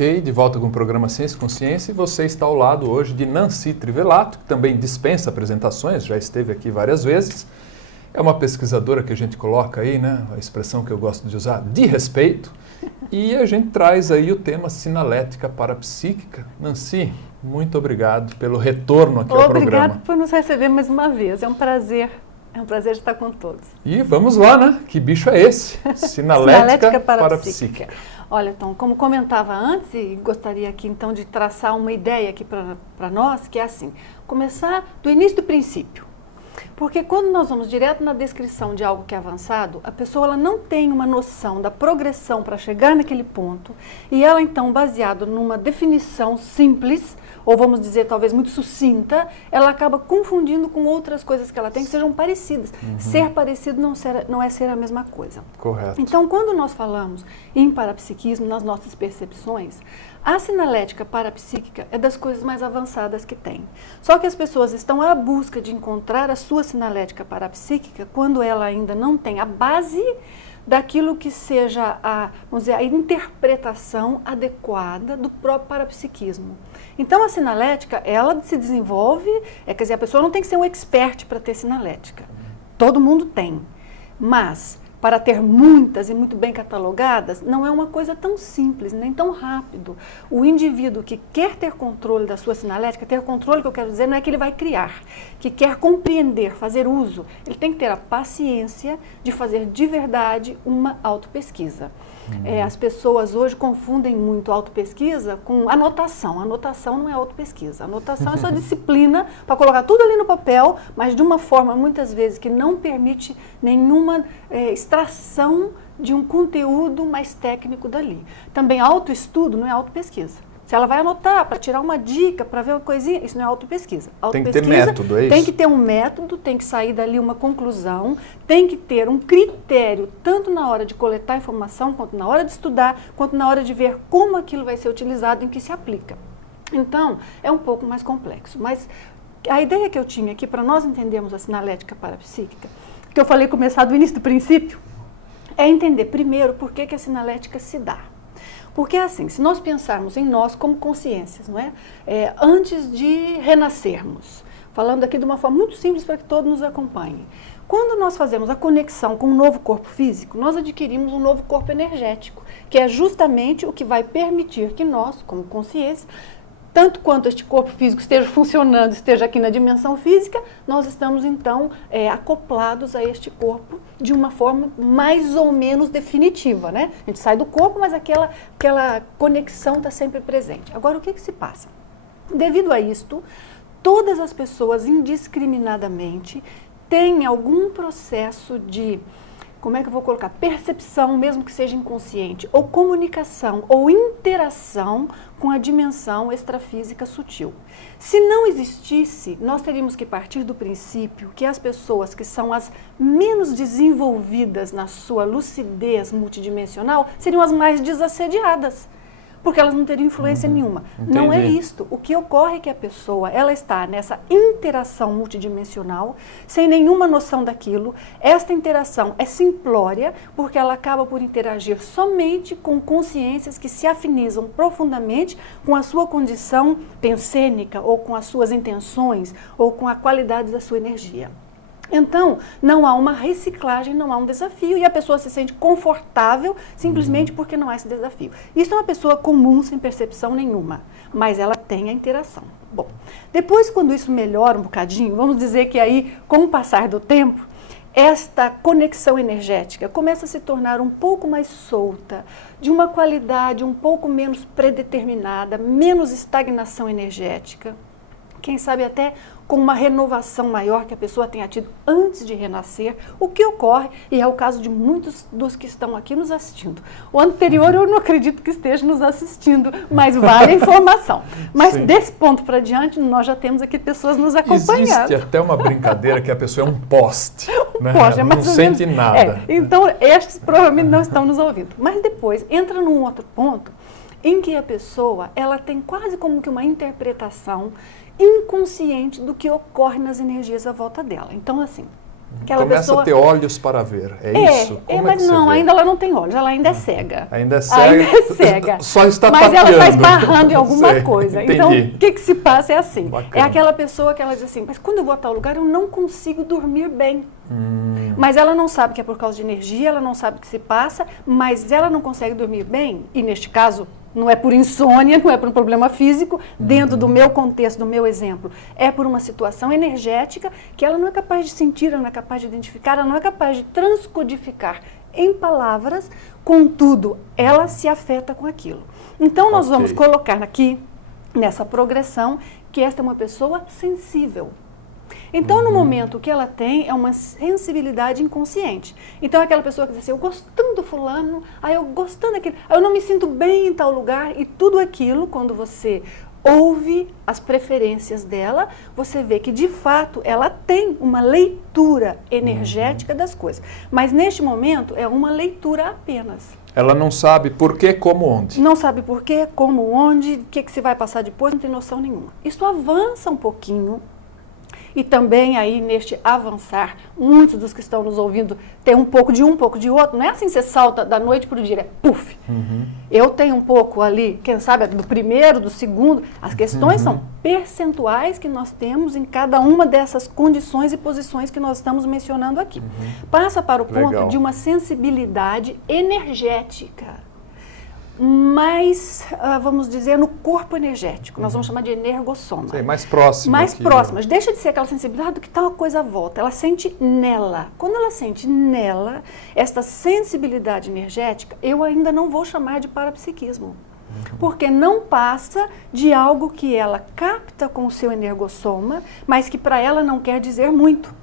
Ok, de volta com o programa Ciência e Consciência, e você está ao lado hoje de Nancy Trivelato, que também dispensa apresentações, já esteve aqui várias vezes. É uma pesquisadora que a gente coloca aí, né, a expressão que eu gosto de usar, de respeito, e a gente traz aí o tema sinalética parapsíquica. Nancy, muito obrigado pelo retorno aqui ao programa. Obrigado por nos receber mais uma vez, é um prazer estar com todos. E vamos lá, né? Que bicho é esse? Sinalética parapsíquica. Olha, Tom, como comentava antes, e gostaria aqui então de traçar uma ideia aqui para nós, que é assim, começar do início do princípio. Porque quando nós vamos direto na descrição de algo que é avançado, a pessoa ela não tem uma noção da progressão para chegar naquele ponto, e ela então, baseado numa definição simples, ou vamos dizer talvez muito sucinta, ela acaba confundindo com outras coisas que ela tem que sejam parecidas. Ser parecido não é ser a mesma coisa. Correto. Então, quando nós falamos em parapsiquismo, nas nossas percepções, a sinalética parapsíquica é das coisas mais avançadas que tem. Só que as pessoas estão à busca de encontrar a sua sinalética parapsíquica quando ela ainda não tem a base daquilo que seja vamos dizer, a interpretação adequada do próprio parapsiquismo. Então, a sinalética, ela se desenvolve, quer dizer, a pessoa não tem que ser um expert para ter sinalética. Todo mundo tem. Mas, para ter muitas e muito bem catalogadas, não é uma coisa tão simples, nem tão rápido. O indivíduo que quer ter controle da sua sinalética, ter controle, que eu quero dizer, não é que ele vai criar, que quer compreender, fazer uso, ele tem que ter a paciência de fazer de verdade uma autopesquisa. As pessoas hoje confundem muito autopesquisa com anotação. Anotação não é autopesquisa. Anotação é só disciplina para colocar tudo ali no papel, mas de uma forma, muitas vezes, que não permite nenhuma extração de um conteúdo mais técnico dali. Também autoestudo não é autopesquisa. Se ela vai anotar para tirar uma dica, para ver uma coisinha, isso não é autopesquisa. Tem que ter método, é isso? Tem que ter um método, tem que sair dali uma conclusão, tem que ter um critério, tanto na hora de coletar informação, quanto na hora de estudar, quanto na hora de ver como aquilo vai ser utilizado, em que se aplica. Então, é um pouco mais complexo. Mas a ideia que eu tinha aqui, para nós entendermos a sinalética parapsíquica, que eu falei começar do início do princípio, é entender primeiro por que a sinalética se dá. Porque assim, se nós pensarmos em nós como consciências, não é? Antes de renascermos, falando aqui de uma forma muito simples para que todos nos acompanhem, quando nós fazemos a conexão com um novo corpo físico, nós adquirimos um novo corpo energético, que é justamente o que vai permitir que nós, como consciência, tanto quanto este corpo físico esteja funcionando, esteja aqui na dimensão física, nós estamos então acoplados a este corpo de uma forma mais ou menos definitiva, né? A gente sai do corpo, mas aquela conexão está sempre presente. Agora, o que se passa? Devido a isto, todas as pessoas indiscriminadamente têm algum processo de, como é que eu vou colocar, percepção, mesmo que seja inconsciente, ou comunicação, ou interação com a dimensão extrafísica sutil. Se não existisse, nós teríamos que partir do princípio que as pessoas que são as menos desenvolvidas na sua lucidez multidimensional seriam as mais desassediadas, porque elas não teriam influência nenhuma. Entendi. Não é isto. O que ocorre é que a pessoa, ela está nessa interação multidimensional, sem nenhuma noção daquilo. Esta interação é simplória, porque ela acaba por interagir somente com consciências que se afinizam profundamente com a sua condição pensênica, ou com as suas intenções, ou com a qualidade da sua energia. Então, não há uma reciclagem, não há um desafio, e a pessoa se sente confortável simplesmente porque não há esse desafio. Isso é uma pessoa comum, sem percepção nenhuma, mas ela tem a interação. Bom, depois, quando isso melhora um bocadinho, vamos dizer que aí, com o passar do tempo, esta conexão energética começa a se tornar um pouco mais solta, de uma qualidade um pouco menos predeterminada, menos estagnação energética, quem sabe até com uma renovação maior que a pessoa tenha tido antes de renascer, o que ocorre, e é o caso de muitos dos que estão aqui nos assistindo. O anterior eu não acredito que esteja nos assistindo, mas vale a informação. Mas sim, desse ponto para diante, nós já temos aqui pessoas nos acompanhando. Existe até uma brincadeira que a pessoa é um poste, né? Poste, não sente nada. Então, estes provavelmente não estão nos ouvindo. Mas depois, entra num outro ponto, em que a pessoa, ela tem quase como que uma interpretação inconsciente do que ocorre nas energias à volta dela. Então, assim, Começa a ter olhos para ver, isso? Mas não, ainda ela não tem olhos, ela ainda é cega. Ainda é cega? Ainda é cega. Só está mas tapeando. Ela está esbarrando em alguma coisa. Entendi. Então, o que se passa é assim, Bacana. é aquela pessoa que ela diz assim, mas quando eu vou a tal lugar eu não consigo dormir bem. Mas ela não sabe que é por causa de energia, ela não sabe o que se passa, mas ela não consegue dormir bem, e neste caso, não é por insônia, não é por um problema físico, dentro do meu contexto, do meu exemplo. É por uma situação energética que ela não é capaz de sentir, ela não é capaz de identificar, ela não é capaz de transcodificar em palavras, contudo, ela se afeta com aquilo. Então, nós vamos colocar aqui, nessa progressão, que esta é uma pessoa sensível. Então, no momento, o que ela tem é uma sensibilidade inconsciente. Então, é aquela pessoa que diz assim, eu gostando do fulano, eu gostando daquele, eu não me sinto bem em tal lugar, e tudo aquilo, quando você ouve as preferências dela, você vê que, de fato, ela tem uma leitura energética das coisas. Mas, neste momento, é uma leitura apenas. Ela não sabe por quê, como, onde. Não sabe por quê, como, onde, o que se vai passar depois, não tem noção nenhuma. Isso avança um pouquinho. E também aí, neste avançar, muitos dos que estão nos ouvindo têm um pouco de um pouco de outro. Não é assim, você salta da noite para o dia, é puf. Eu tenho um pouco ali, quem sabe, do primeiro, do segundo. As questões são percentuais que nós temos em cada uma dessas condições e posições que nós estamos mencionando aqui. Passa para o ponto de uma sensibilidade energética. Mais, vamos dizer, no corpo energético. Nós vamos chamar de energossoma. Sim, mais próximo. Mais próximas. Deixa de ser aquela sensibilidade do que tal coisa volta. Ela sente nela. Quando ela sente nela, esta sensibilidade energética, eu ainda não vou chamar de parapsiquismo. Porque não passa de algo que ela capta com o seu energossoma, mas que para ela não quer dizer muito.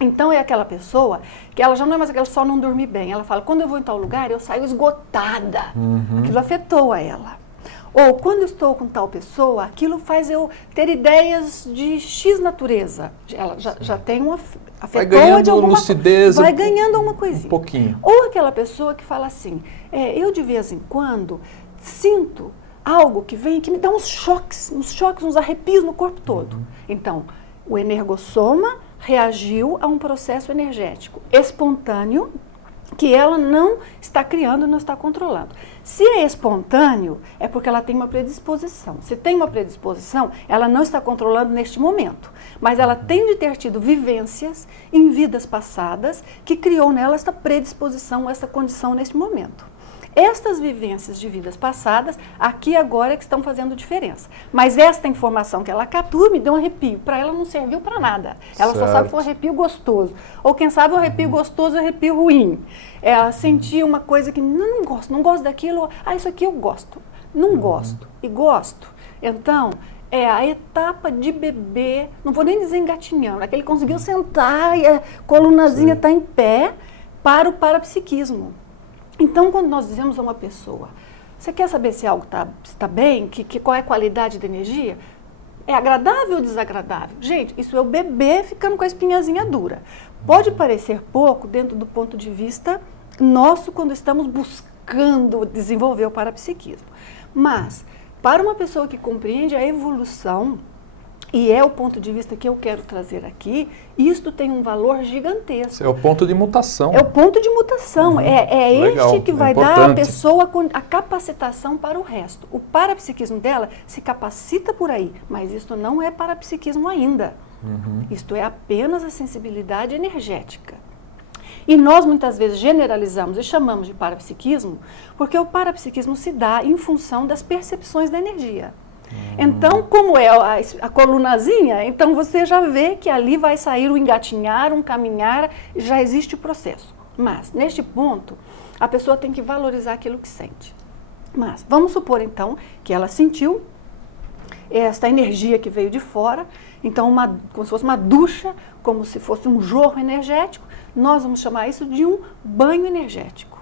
Então, é aquela pessoa que ela já não é mais aquela só não dormir bem. Ela fala, quando eu vou em tal lugar, eu saio esgotada. Aquilo afetou a ela. Ou, quando eu estou com tal pessoa, aquilo faz eu ter ideias de X natureza. Ela já tem uma afetou de alguma lucidez, vai ganhando alguma coisinha. Um pouquinho. Ou aquela pessoa que fala assim, eu de vez em quando sinto algo que vem, que me dá uns choques, uns arrepios no corpo todo. Então, o energossoma reagiu a um processo energético espontâneo que ela não está criando, não está controlando. Se é espontâneo, é porque ela tem uma predisposição. Se tem uma predisposição, ela não está controlando neste momento, mas ela tem de ter tido vivências em vidas passadas que criou nela esta predisposição, essa condição neste momento. Estas vivências de vidas passadas, aqui agora é que estão fazendo diferença. Mas esta informação que ela captura me deu um arrepio. Para ela não serviu para nada. Ela só sabe que foi um arrepio gostoso. Ou quem sabe um arrepio gostoso e um arrepio ruim. Ela sentiu uma coisa que não gosto daquilo. Isso aqui eu gosto. Não gosto. E gosto. Então, é a etapa de bebê, não vou nem dizer engatinhando, é que ele conseguiu sentar e a colunazinha está em pé para o parapsiquismo. Então, quando nós dizemos a uma pessoa, você quer saber se algo está bem, qual é a qualidade da energia? É agradável ou desagradável? Gente, isso é o bebê ficando com a espinhazinha dura. Pode parecer pouco dentro do ponto de vista nosso quando estamos buscando desenvolver o parapsiquismo. Mas, para uma pessoa que compreende a evolução, e é o ponto de vista que eu quero trazer aqui, isto tem um valor gigantesco. Esse é o ponto de mutação. É o ponto de mutação. É este que vai dar à pessoa a capacitação para o resto. O parapsiquismo dela se capacita por aí, mas isto não é parapsiquismo ainda. Isto é apenas a sensibilidade energética. E nós muitas vezes generalizamos e chamamos de parapsiquismo, porque o parapsiquismo se dá em função das percepções da energia. Então, como é a colunazinha, então você já vê que ali vai sair um engatinhar, um caminhar, já existe o processo. Mas, neste ponto, a pessoa tem que valorizar aquilo que sente. Mas, vamos supor então que ela sentiu esta energia que veio de fora, então como se fosse uma ducha, como se fosse um jorro energético, nós vamos chamar isso de um banho energético.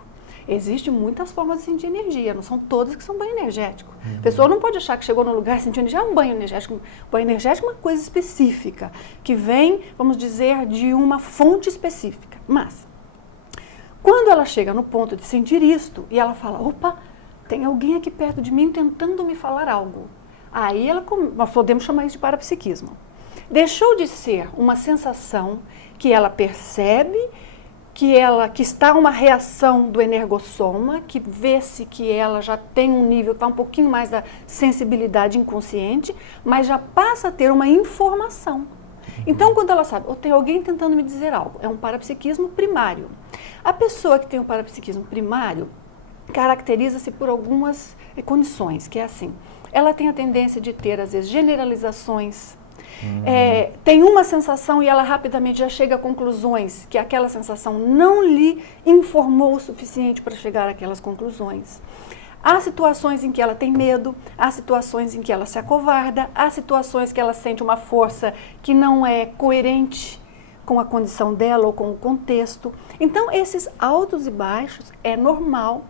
Existem muitas formas de sentir energia, não são todas que são banho energético. A pessoa não pode achar que chegou no lugar e sentiu energia, um banho energético. O banho energético é uma coisa específica, que vem, vamos dizer, de uma fonte específica. Mas, quando ela chega no ponto de sentir isto, e ela fala, opa, tem alguém aqui perto de mim tentando me falar algo. Aí nós podemos chamar isso de parapsiquismo. Deixou de ser uma sensação que ela percebe, que está uma reação do energossoma, que vê-se que ela já tem um nível, está um pouquinho mais da sensibilidade inconsciente, mas já passa a ter uma informação. Então, quando ela sabe, tem alguém tentando me dizer algo, é um parapsiquismo primário. A pessoa que tem um parapsiquismo primário caracteriza-se por algumas condições, que é assim, ela tem a tendência de ter, às vezes, generalizações, tem uma sensação e ela rapidamente já chega a conclusões que aquela sensação não lhe informou o suficiente para chegar àquelas conclusões. Há situações em que ela tem medo, há situações em que ela se acovarda, há situações que ela sente uma força que não é coerente com a condição dela ou com o contexto. Então, esses altos e baixos é normal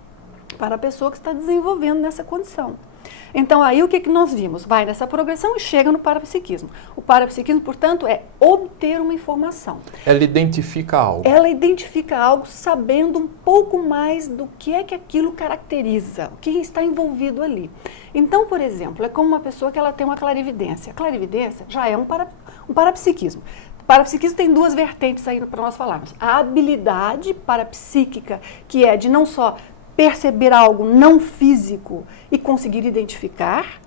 para a pessoa que está desenvolvendo nessa condição. Então, aí o que nós vimos? Vai nessa progressão e chega no parapsiquismo. O parapsiquismo, portanto, é obter uma informação. Ela identifica algo. Ela identifica algo sabendo um pouco mais do que é que aquilo caracteriza, o que está envolvido ali. Então, por exemplo, é como uma pessoa que ela tem uma clarividência. A clarividência já é um parapsiquismo. O parapsiquismo tem duas vertentes aí para nós falarmos. A habilidade parapsíquica, que é de não só perceber algo não físico e conseguir identificar,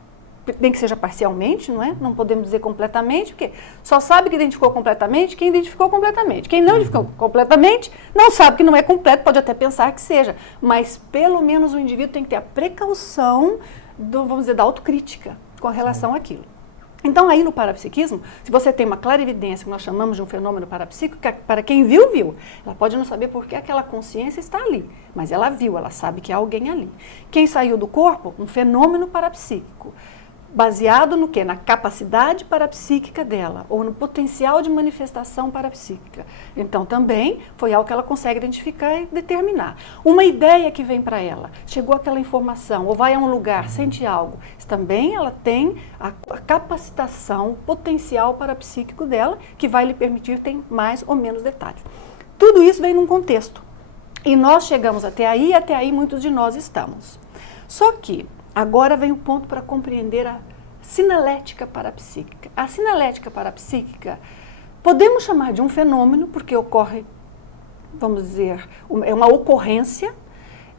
nem que seja parcialmente, não é? Não podemos dizer completamente, porque só sabe que identificou completamente quem identificou completamente. Quem não identificou completamente não sabe que não é completo, pode até pensar que seja, mas pelo menos o indivíduo tem que ter a precaução, vamos dizer, da autocrítica com relação àquilo. Então, aí no parapsiquismo, se você tem uma clarividência, que nós chamamos de um fenômeno parapsíquico, para quem viu, viu. Ela pode não saber por que aquela consciência está ali, mas ela viu, ela sabe que há alguém ali. Quem saiu do corpo, um fenômeno parapsíquico. Baseado no quê? Na capacidade parapsíquica dela, ou no potencial de manifestação parapsíquica. Então, também foi algo que ela consegue identificar e determinar. Uma ideia que vem para ela, chegou aquela informação, ou vai a um lugar, sente algo, também ela tem a capacitação, o potencial parapsíquico dela, que vai lhe permitir ter mais ou menos detalhes. Tudo isso vem num contexto. E nós chegamos até aí, e até aí muitos de nós estamos. Só que agora vem o ponto para compreender a sinalética parapsíquica. A sinalética parapsíquica podemos chamar de um fenômeno, porque ocorre, vamos dizer, é uma ocorrência,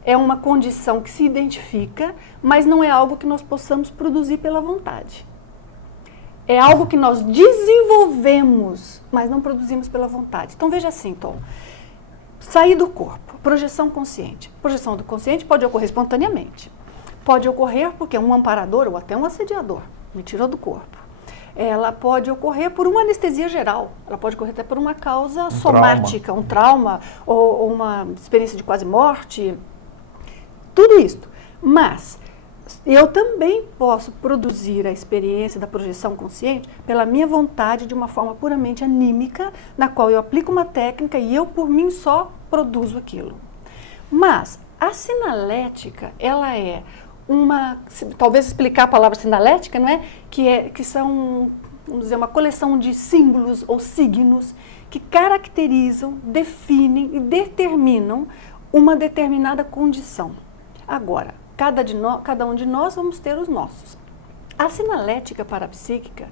é uma condição que se identifica, mas não é algo que nós possamos produzir pela vontade. É algo que nós desenvolvemos, mas não produzimos pela vontade. Então veja assim, Tom, sair do corpo, projeção consciente. Projeção do consciente pode ocorrer espontaneamente. Pode ocorrer porque um amparador ou até um assediador me tirou do corpo. Ela pode ocorrer por uma anestesia geral, ela pode ocorrer até por uma causa somática, um trauma ou uma experiência de quase morte, tudo isso. Mas eu também posso produzir a experiência da projeção consciente pela minha vontade de uma forma puramente anímica, na qual eu aplico uma técnica e eu por mim só produzo aquilo. Mas a sinalética, ela é talvez explicar a palavra sinalética, não é? Que são, vamos dizer, uma coleção de símbolos ou signos que caracterizam, definem e determinam uma determinada condição. Agora, cada um de nós vamos ter os nossos. A sinalética parapsíquica,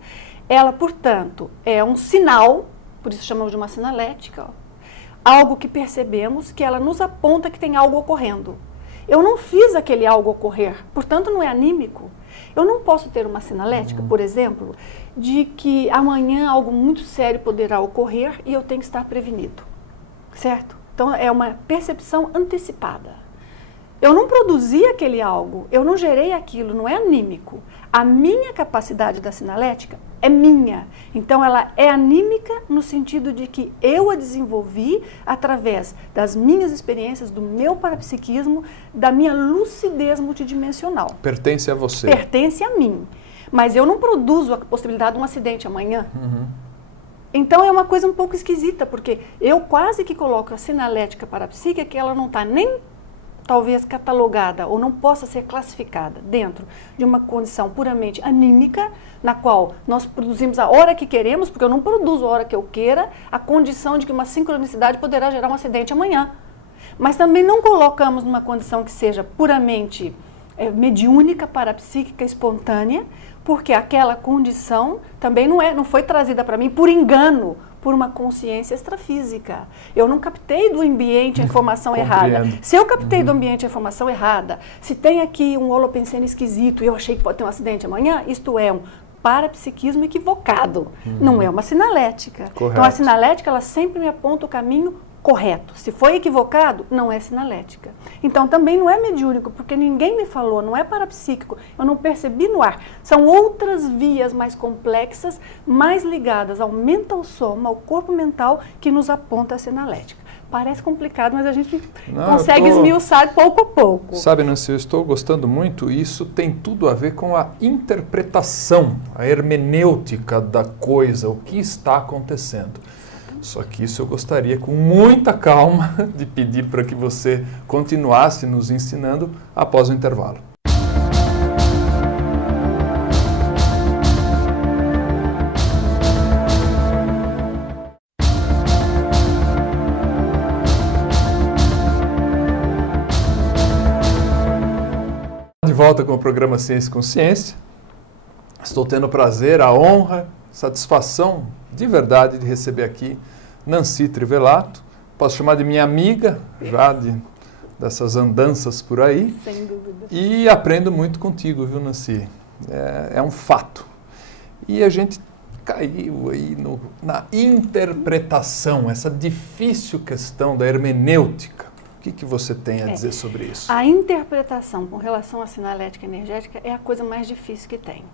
ela, portanto, é um sinal, por isso chamamos de uma sinalética, algo que percebemos que ela nos aponta que tem algo ocorrendo. Eu não fiz aquele algo ocorrer, portanto não é anímico. Eu não posso ter uma sinalética, por exemplo, de que amanhã algo muito sério poderá ocorrer e eu tenho que estar prevenido, certo? Então é uma percepção antecipada. Eu não produzi aquele algo, eu não gerei aquilo, não é anímico. A minha capacidade da sinalética é minha. Então ela é anímica no sentido de que eu a desenvolvi através das minhas experiências, do meu parapsiquismo, da minha lucidez multidimensional. Pertence a você. Pertence a mim. Mas eu não produzo a possibilidade de um acidente amanhã. Então é uma coisa um pouco esquisita, porque eu quase que coloco a sinalética parapsíquica que ela não está nem talvez catalogada ou não possa ser classificada dentro de uma condição puramente anímica, na qual nós produzimos a hora que queremos, porque eu não produzo a hora que eu queira, a condição de que uma sincronicidade poderá gerar um acidente amanhã. Mas também não colocamos numa condição que seja puramente mediúnica, parapsíquica, espontânea, porque aquela condição também não foi trazida para mim por engano, por uma consciência extrafísica. Eu não captei do ambiente a informação errada. Se eu captei do ambiente a informação errada, se tem aqui um holopensene esquisito e eu achei que pode ter um acidente amanhã, isto é um parapsiquismo equivocado. Não é uma sinalética. Correto. Então a sinalética, ela sempre me aponta o caminho correto. Se foi equivocado, não é sinalética. Então também não é mediúnico, porque ninguém me falou, não é parapsíquico, eu não percebi no ar. São outras vias mais complexas, mais ligadas ao mental soma, ao corpo mental, que nos aponta a sinalética. Parece complicado, mas a gente consegue esmiuçar pouco a pouco. Sabe, Nancy, eu estou gostando muito, e isso tem tudo a ver com a interpretação, a hermenêutica da coisa, o que está acontecendo. Só que isso eu gostaria, com muita calma, de pedir para que você continuasse nos ensinando após o intervalo. De volta com o programa Ciência e Consciência. Estou tendo o prazer, a honra, satisfação de verdade de receber aqui Nancy Trivelato. Posso chamar de minha amiga, já dessas andanças por aí. Sem dúvida. E aprendo muito contigo, viu, Nancy? É um fato. E a gente caiu aí na interpretação, essa difícil questão da hermenêutica. O que você tem a dizer sobre isso? A interpretação com relação à sinalética energética é a coisa mais difícil que tem.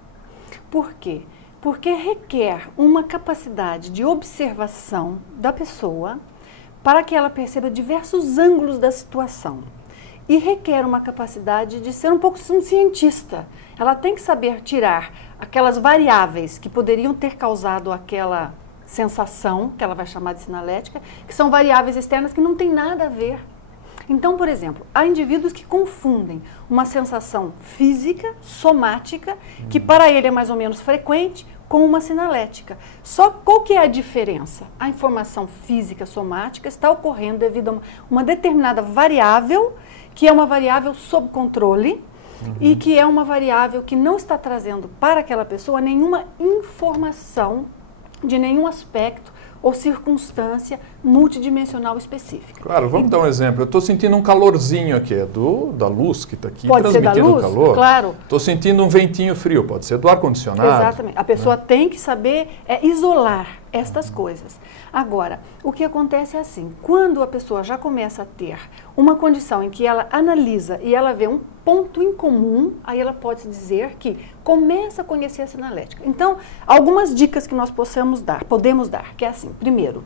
Por quê? Porque requer uma capacidade de observação da pessoa para que ela perceba diversos ângulos da situação. E requer uma capacidade de ser um pouco um cientista. Ela tem que saber tirar aquelas variáveis que poderiam ter causado aquela sensação, que ela vai chamar de sinalética, que são variáveis externas que não têm nada a ver. Então, por exemplo, há indivíduos que confundem uma sensação física, somática, que para ele é mais ou menos frequente, com uma sinalética. Só qual que é a diferença? A informação física, somática, está ocorrendo devido a uma determinada variável, que é uma variável sob controle, e que é uma variável que não está trazendo para aquela pessoa nenhuma informação de nenhum aspecto ou circunstância multidimensional específica. Claro, vamos dar um exemplo. Eu estou sentindo um calorzinho aqui, da luz que está aqui pode transmitindo ser da luz, calor. Claro. Estou sentindo um ventinho frio, pode ser do ar-condicionado. Exatamente. A pessoa tem que saber isolar estas coisas. Agora, o que acontece é assim, quando a pessoa já começa a ter uma condição em que ela analisa e ela vê um ponto em comum, aí ela pode dizer que começa a conhecer a sinalética. Então, algumas dicas que nós podemos dar, que é assim, primeiro,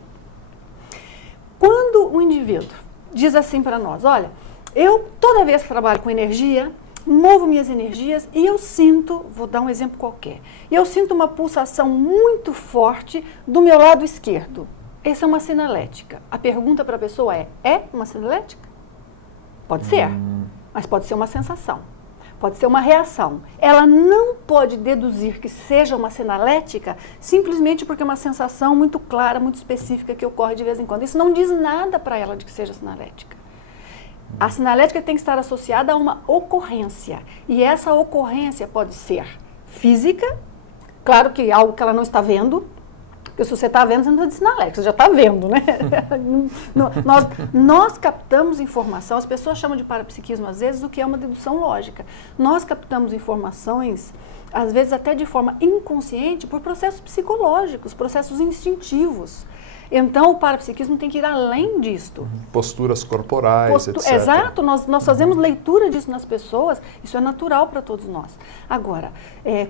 quando o indivíduo diz assim para nós, olha, eu toda vez que trabalho com energia, movo minhas energias e eu sinto, vou dar um exemplo qualquer, eu sinto uma pulsação muito forte do meu lado esquerdo. Essa é uma sinalética. A pergunta para a pessoa é uma sinalética? Pode ser, mas pode ser uma sensação, pode ser uma reação. Ela não pode deduzir que seja uma sinalética simplesmente porque é uma sensação muito clara, muito específica que ocorre de vez em quando. Isso não diz nada para ela de que seja sinalética. A sinalética tem que estar associada a uma ocorrência. E essa ocorrência pode ser física, claro que algo que ela não está vendo, porque se você está vendo, você não está de sinalética, você já está vendo, né? nós captamos informação, as pessoas chamam de parapsiquismo às vezes, o que é uma dedução lógica. Nós captamos informações, às vezes até de forma inconsciente, por processos psicológicos, processos instintivos. Então, o parapsiquismo tem que ir além disto. Posturas corporais, etc. Exato, nós fazemos leitura disso nas pessoas, isso é natural para todos nós. Agora,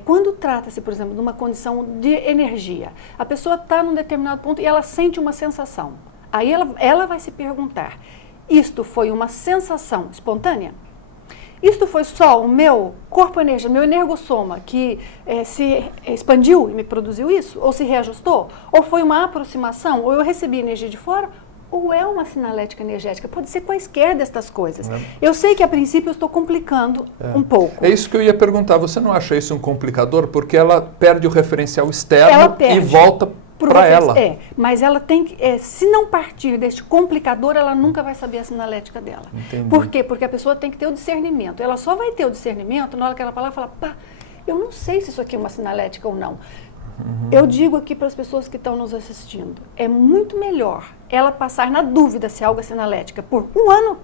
quando trata-se, por exemplo, de uma condição de energia, a pessoa está num determinado ponto e ela sente uma sensação. Aí ela vai se perguntar, isto foi uma sensação espontânea? Isto foi só o meu corpo energia, meu energossoma, que se expandiu e me produziu isso? Ou se reajustou? Ou foi uma aproximação? Ou eu recebi energia de fora? Ou é uma sinalética energética? Pode ser quaisquer destas coisas. Eu sei que a princípio eu estou complicando um pouco. É isso que eu ia perguntar. Você não acha isso um complicador? Porque ela perde o referencial externo e volta para ela. Mas ela tem que, se não partir deste complicador, ela nunca vai saber a sinalética dela. Entendi. Por quê? Porque a pessoa tem que ter o discernimento. Ela só vai ter o discernimento na hora que ela fala, pá, eu não sei se isso aqui é uma sinalética ou não. Eu digo aqui para as pessoas que estão nos assistindo, é muito melhor ela passar na dúvida se algo é sinalética por 1 ano,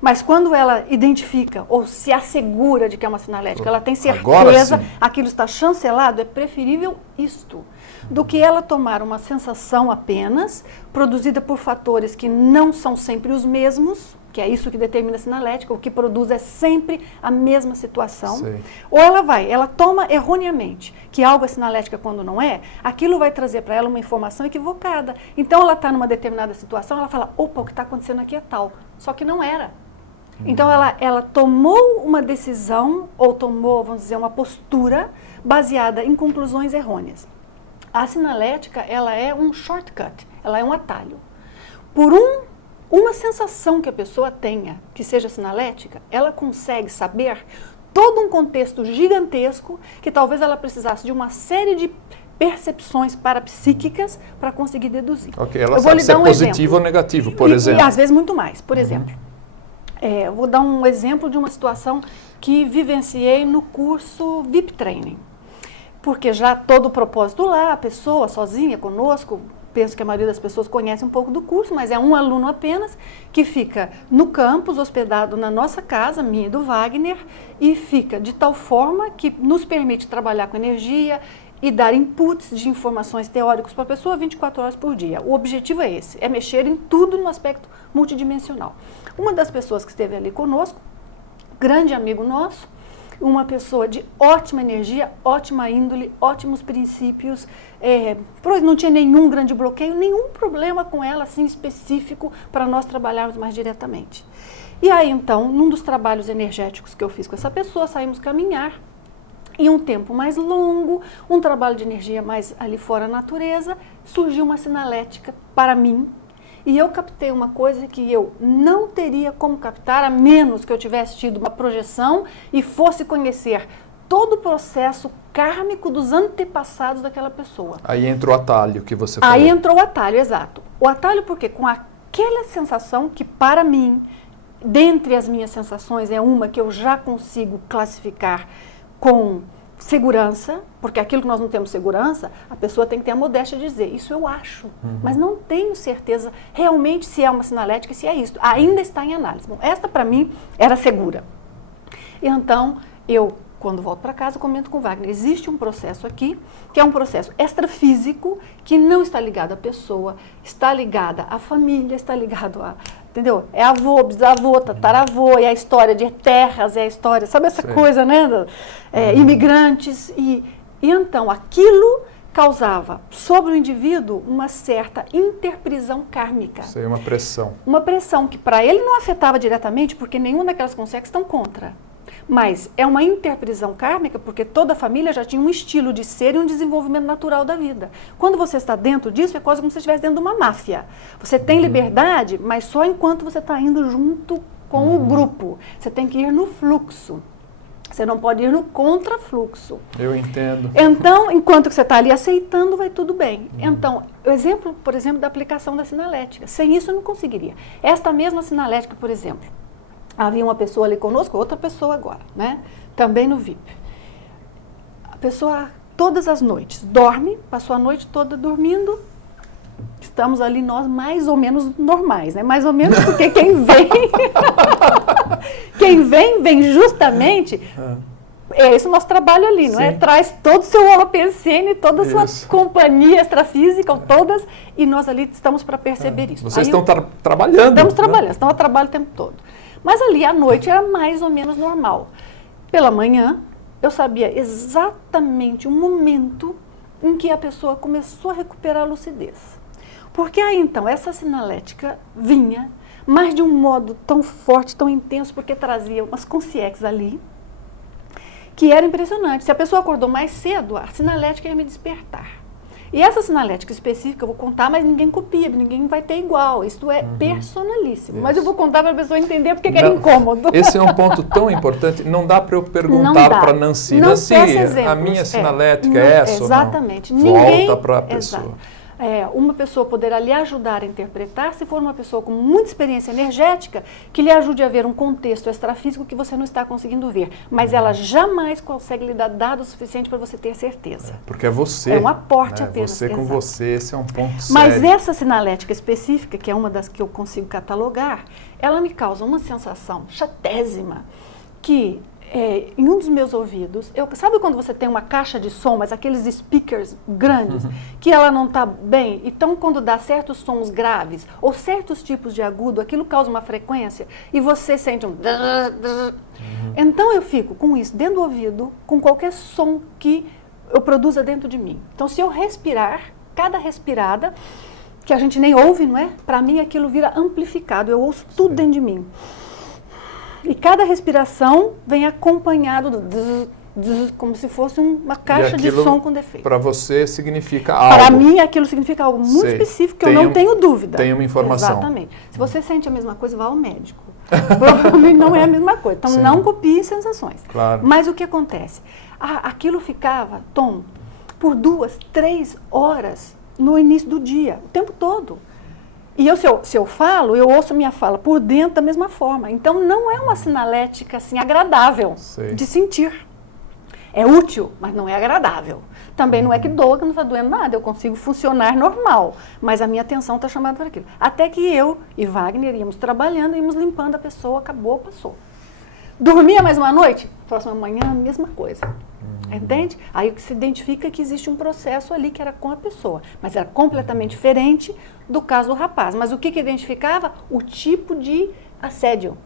mas quando ela identifica ou se assegura de que é uma sinalética, ela tem certeza, aquilo está chancelado, é preferível isto, do que ela tomar uma sensação apenas, produzida por fatores que não são sempre os mesmos, que é isso que determina a sinalética, o que produz é sempre a mesma situação. Sei. Ou ela toma erroneamente que algo é sinalética quando não é, aquilo vai trazer para ela uma informação equivocada. Então ela está numa determinada situação, ela fala, opa, o que está acontecendo aqui é tal, só que não era. Então ela tomou uma decisão, ou tomou, vamos dizer, uma postura baseada em conclusões errôneas. A sinalética, ela é um shortcut, ela é um atalho. Por uma sensação que a pessoa tenha, que seja sinalética, ela consegue saber todo um contexto gigantesco que talvez ela precisasse de uma série de percepções parapsíquicas para conseguir deduzir. Ok, ela sabe se é positivo ou negativo, por exemplo. E às vezes muito mais. Por exemplo, eu vou dar um exemplo de uma situação que vivenciei no curso VIP Training. Porque já todo o propósito lá, a pessoa sozinha conosco, penso que a maioria das pessoas conhece um pouco do curso, mas é um aluno apenas que fica no campus, hospedado na nossa casa, minha e do Wagner, e fica de tal forma que nos permite trabalhar com energia e dar inputs de informações teóricos para a pessoa 24 horas por dia. O objetivo é esse, é mexer em tudo no aspecto multidimensional. Uma das pessoas que esteve ali conosco, grande amigo nosso, uma pessoa de ótima energia, ótima índole, ótimos princípios, não tinha nenhum grande bloqueio, nenhum problema com ela assim específico para nós trabalharmos mais diretamente. E aí então, num dos trabalhos energéticos que eu fiz com essa pessoa, saímos caminhar, em um tempo mais longo, um trabalho de energia mais ali fora da natureza, surgiu uma sinalética para mim. E eu captei uma coisa que eu não teria como captar, a menos que eu tivesse tido uma projeção e fosse conhecer todo o processo kármico dos antepassados daquela pessoa. Aí entra o atalho que você falou. Aí entrou o atalho, exato. O atalho porque com aquela sensação que para mim, dentre as minhas sensações, é uma que eu já consigo classificar com segurança, porque aquilo que nós não temos segurança, a pessoa tem que ter a modéstia de dizer, isso eu acho, mas não tenho certeza realmente se é uma sinalética, se é isso. Ainda está em análise. Bom, esta para mim era segura. E então, quando volto para casa, comento com o Wagner, existe um processo aqui, que é um processo extrafísico, que não está ligado à pessoa, está ligada à família, está ligado a... Entendeu? É avô, bisavô, tataravô, é a história de terras, é a história, sabe essa coisa, né? Imigrantes. E então, aquilo causava sobre o indivíduo uma certa interprisão kármica. Isso aí é uma pressão. Uma pressão que para ele não afetava diretamente, porque nenhuma daquelas consequências estão contra. Mas é uma interprisão kármica porque toda a família já tinha um estilo de ser e um desenvolvimento natural da vida. Quando você está dentro disso, é quase como se você estivesse dentro de uma máfia. Você tem liberdade, mas só enquanto você está indo junto com o grupo. Você tem que ir no fluxo. Você não pode ir no contrafluxo. Eu entendo. Então, enquanto você está ali aceitando, vai tudo bem. Então, o exemplo, por exemplo, da aplicação da sinalética. Sem isso, eu não conseguiria. Esta mesma sinalética, por exemplo, havia uma pessoa ali conosco, outra pessoa agora, né? Também no VIP. A pessoa, todas as noites, dorme, passou a noite toda dormindo. Estamos ali nós mais ou menos normais, né? Mais ou menos porque quem vem justamente... É esse o nosso trabalho ali, não é? Traz todo o seu holopensene, toda a sua companhia extrafísica, todas, e nós ali estamos para perceber isso. Vocês estão trabalhando. Estamos trabalhando, estamos a trabalho o tempo todo. Mas ali à noite era mais ou menos normal. Pela manhã, eu sabia exatamente o momento em que a pessoa começou a recuperar a lucidez. Porque aí então, essa sinalética vinha, mas de um modo tão forte, tão intenso, porque trazia umas consciências ali, que era impressionante. Se a pessoa acordou mais cedo, a sinalética ia me despertar. E essa sinalética específica eu vou contar, mas ninguém copia, ninguém vai ter igual. Isso é personalíssimo. Mas eu vou contar para a pessoa entender porque que era incômodo. Esse é um ponto tão importante. Não dá para eu perguntar para Nancy, Nancy, a minha sinalética é essa exatamente. ou não? Volta para a pessoa. Exato. Uma pessoa poderá lhe ajudar a interpretar se for uma pessoa com muita experiência energética que lhe ajude a ver um contexto extrafísico que você não está conseguindo ver. Mas ela jamais consegue lhe dar dados suficientes para você ter certeza. Porque é você. É um aporte apenas. Você com você, esse é um ponto Mas sério. essa sinalética específica, que é uma das que eu consigo catalogar, ela me causa uma sensação chatésima que... em um dos meus ouvidos, sabe quando você tem uma caixa de som, mas aqueles speakers grandes, que ela não está bem? Então, quando dá certos sons graves ou certos tipos de agudo, aquilo causa uma frequência e você sente um... Então, eu fico com isso dentro do ouvido, com qualquer som que eu produza dentro de mim. Então, se eu respirar, cada respirada, que a gente nem ouve, não é? Para mim, aquilo vira amplificado, eu ouço tudo dentro de mim. E cada respiração vem acompanhado do como se fosse uma caixa de som com defeito. Para você significa algo. Para mim aquilo significa algo muito específico que eu não tenho dúvida. Tem uma informação. Exatamente. Se você sente a mesma coisa, vá ao médico. Provavelmente não é a mesma coisa. Então não copie sensações. Claro. Mas o que acontece? Aquilo ficava, Tom, por 2, 3 horas no início do dia, o tempo todo. E se eu falo, eu ouço minha fala por dentro da mesma forma. Então, não é uma sinalética assim, agradável de sentir. É útil, mas não é agradável. Também não é que doa, que não está doendo nada. Eu consigo funcionar normal, mas a minha atenção está chamada para aquilo. Até que eu e Wagner íamos trabalhando, íamos limpando a pessoa, acabou, passou. Dormia mais uma noite? Próxima manhã, a mesma coisa. Entende? Aí se identifica que existe um processo ali que era com a pessoa, mas era completamente diferente do caso do rapaz. Mas o que identificava? O tipo de assédio,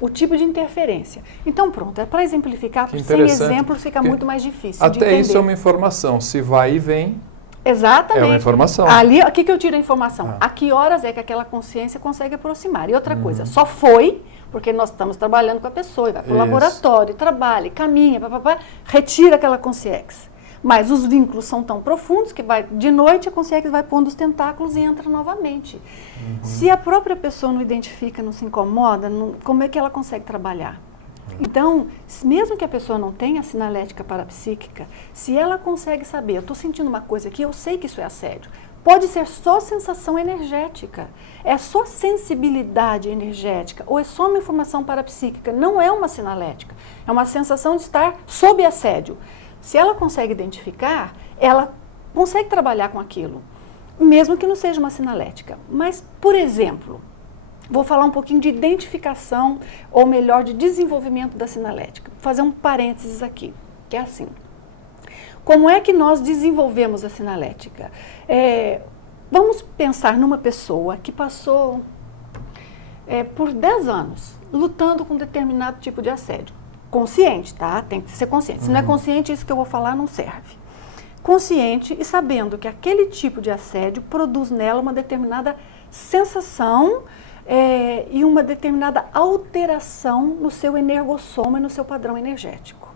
o tipo de interferência. Então pronto, é para exemplificar, porque sem exemplos fica muito mais difícil de entender. Até isso é uma informação, se vai e vem. Exatamente. É uma informação. Ali, o que eu tiro a informação? A que horas é que aquela consciência consegue aproximar? E outra coisa, só foi... Porque nós estamos trabalhando com a pessoa, e vai para o laboratório, trabalha, caminha, retira aquela consciência. Mas os vínculos são tão profundos que de noite a consciência vai pondo os tentáculos e entra novamente. Se a própria pessoa não identifica, não se incomoda, como é que ela consegue trabalhar? Então, mesmo que a pessoa não tenha sinalética parapsíquica, se ela consegue saber, eu estou sentindo uma coisa aqui, eu sei que isso é assédio. Pode ser só sensação energética, é só sensibilidade energética, ou é só uma informação parapsíquica, não é uma sinalética, é uma sensação de estar sob assédio. Se ela consegue identificar, ela consegue trabalhar com aquilo, mesmo que não seja uma sinalética. Mas, por exemplo, vou falar um pouquinho de identificação, ou melhor, de desenvolvimento da sinalética. Vou fazer um parênteses aqui, que é assim. Como é que nós desenvolvemos a sinalética? Vamos pensar numa pessoa que passou por 10 anos lutando com um determinado tipo de assédio. Consciente, tá? Tem que ser consciente. Se não é consciente, isso que eu vou falar não serve. Consciente e sabendo que aquele tipo de assédio produz nela uma determinada sensação e uma determinada alteração no seu energossoma e no seu padrão energético.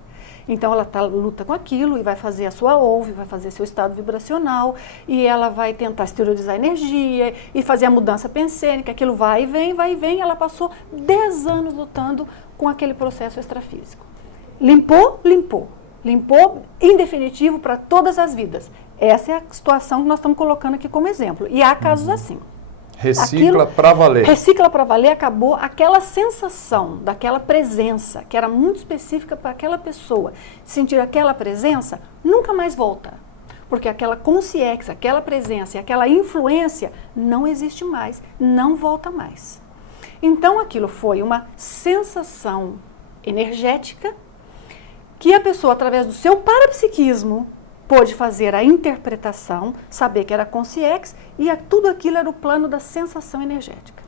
Então, ela luta com aquilo e vai fazer a sua ouve, vai fazer seu estado vibracional e ela vai tentar exteriorizar a energia e fazer a mudança pensênica, aquilo vai e vem. Ela passou 10 anos lutando com aquele processo extrafísico. Limpou em definitivo para todas as vidas. Essa é a situação que nós estamos colocando aqui como exemplo. E há casos assim. Recicla para valer. Recicla para valer, acabou aquela sensação daquela presença, que era muito específica para aquela pessoa. Sentir aquela presença, nunca mais volta. Porque aquela consciência, aquela presença e aquela influência não existe mais, não volta mais. Então aquilo foi uma sensação energética que a pessoa, através do seu parapsiquismo, pôde fazer a interpretação, saber que era consciência e tudo aquilo era o plano da sensação energética.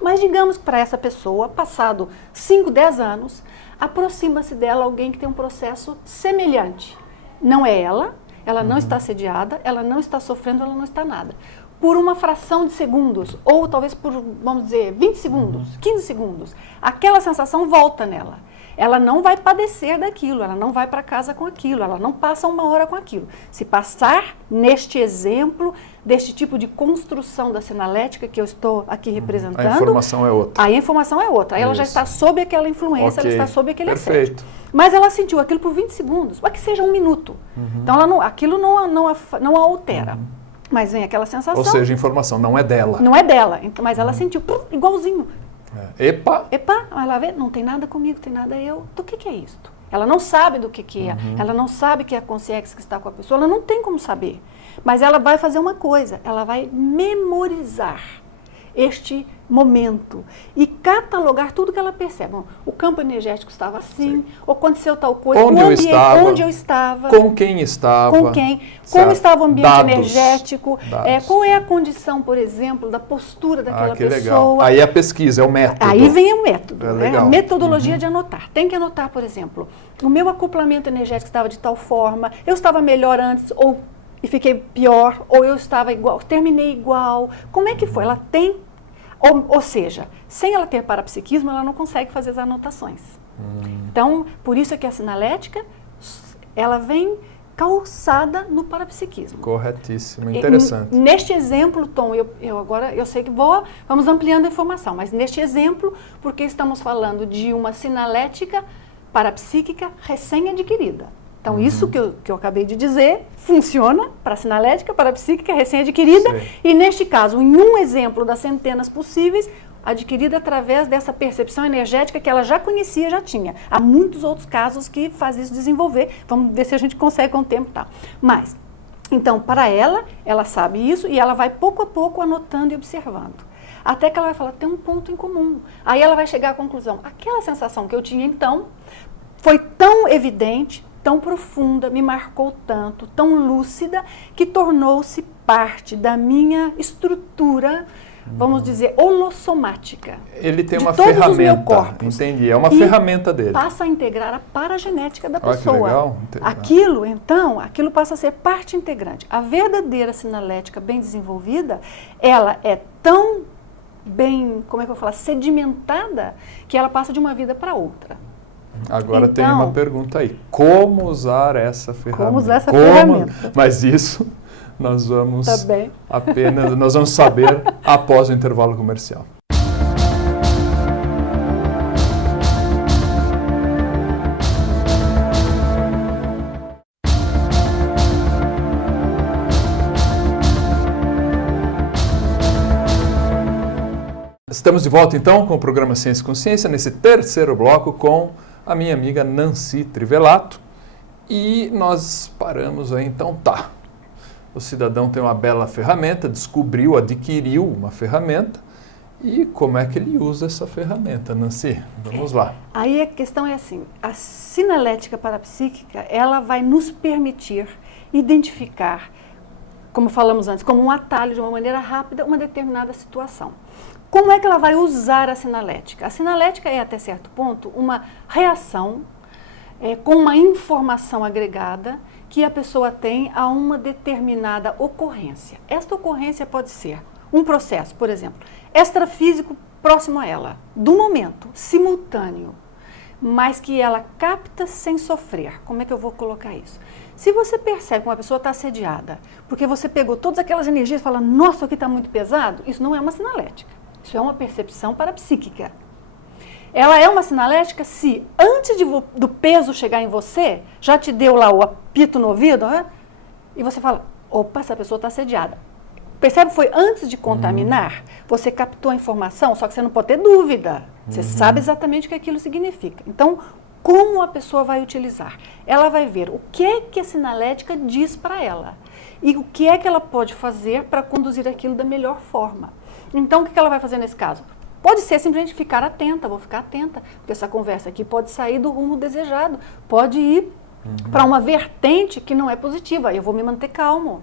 Mas digamos que para essa pessoa, passado 5, 10 anos, aproxima-se dela alguém que tem um processo semelhante. Não é ela não está assediada, ela não está sofrendo, ela não está nada. por uma fração de segundos, ou talvez por, vamos dizer, 20 segundos, 15 segundos, aquela sensação volta nela. Ela não vai padecer daquilo, ela não vai para casa com aquilo, ela não passa 1 hora com aquilo. Se passar neste exemplo, deste tipo de construção da sinalética que eu estou aqui representando... A informação é outra. Aí a informação é outra. Aí ela já está sob aquela influência, ela está sob aquele Perfeito. assédio. Mas ela sentiu aquilo por 20 segundos, ou que seja 1 minuto. Então ela não, aquilo não a altera. Mas vem aquela sensação... Ou seja, a informação não é dela. Não é dela, mas ela sentiu igualzinho. Epa! Ela vê, não tem nada comigo, tem nada eu. Do que é isto? Ela não sabe do que é, ela não sabe que é a consciência que está com a pessoa, ela não tem como saber. Mas ela vai fazer uma coisa, ela vai memorizar este momento e catalogar tudo que ela percebe. Bom, o campo energético estava assim, ou aconteceu tal coisa, onde eu estava, com quem estava, como estava o ambiente dados, energético, qual é a condição, por exemplo, da postura daquela pessoa. Legal. Aí a pesquisa, é o método. Aí vem o método, legal. A metodologia de anotar. Tem que anotar, por exemplo, o meu acoplamento energético estava de tal forma, eu estava melhor antes, e fiquei pior, ou eu estava igual, terminei igual. Como é que foi? Ela tem, ou seja, sem ela ter parapsiquismo, ela não consegue fazer as anotações. Então, por isso é que a sinalética, ela vem calçada no parapsiquismo. Corretíssimo, interessante. Neste exemplo, Tom, eu sei que vamos ampliando a informação, mas neste exemplo, porque estamos falando de uma sinalética parapsíquica recém-adquirida. Então, isso que eu acabei de dizer funciona para a sinalética parapsíquica recém-adquirida e, neste caso, em um exemplo das centenas possíveis, adquirida através dessa percepção energética que ela já conhecia, já tinha. Há muitos outros casos que faz isso desenvolver. Vamos ver se a gente consegue com o tempo e tal. Mas, então, para ela sabe isso e ela vai pouco a pouco anotando e observando. Até que ela vai falar, tem um ponto em comum. Aí ela vai chegar à conclusão, aquela sensação que eu tinha então foi tão evidente, tão profunda, me marcou tanto, tão lúcida, que tornou-se parte da minha estrutura, vamos dizer, holossomática. Ele tem uma ferramenta, entendi, é uma ferramenta dele. Passa a integrar a paragenética da pessoa. Que legal. Aquilo passa a ser parte integrante. A verdadeira sinalética bem desenvolvida, ela é tão bem, como é que eu vou falar, sedimentada, que ela passa de uma vida para outra. Agora tem uma pergunta aí. Como usar essa ferramenta? Como usar essa ferramenta? Mas isso nós vamos nós vamos saber após o intervalo comercial. Estamos de volta então com o programa Ciência e Consciência, nesse terceiro bloco com a minha amiga Nancy Trivelato. E nós paramos aí, então o cidadão tem uma bela ferramenta, descobriu, adquiriu uma ferramenta. E como é que ele usa essa ferramenta, Nancy? Vamos lá. Aí a questão é assim, a sinalética parapsíquica, ela vai nos permitir identificar, como falamos antes, como um atalho de uma maneira rápida, uma determinada situação. Como é que ela vai usar a sinalética? A sinalética é, até certo ponto, uma reação com uma informação agregada que a pessoa tem a uma determinada ocorrência. Esta ocorrência pode ser um processo, por exemplo, extrafísico próximo a ela, do momento, simultâneo, mas que ela capta sem sofrer. Como é que eu vou colocar isso? Se você percebe que uma pessoa está assediada, porque você pegou todas aquelas energias e fala, nossa, aqui está muito pesado, isso não é uma sinalética. Isso é uma percepção parapsíquica. Ela é uma sinalética se, antes do peso chegar em você, já te deu lá o apito no ouvido, e você fala, opa, essa pessoa está assediada. Percebe? Foi antes de contaminar, você captou a informação, só que você não pode ter dúvida. Você sabe exatamente o que aquilo significa. Então, como a pessoa vai utilizar? Ela vai ver o que é que a sinalética diz para ela e o que é que ela pode fazer para conduzir aquilo da melhor forma. Então, o que ela vai fazer nesse caso? Pode ser simplesmente ficar atenta, vou ficar atenta, porque essa conversa aqui pode sair do rumo desejado, pode ir para uma vertente que não é positiva, eu vou me manter calmo.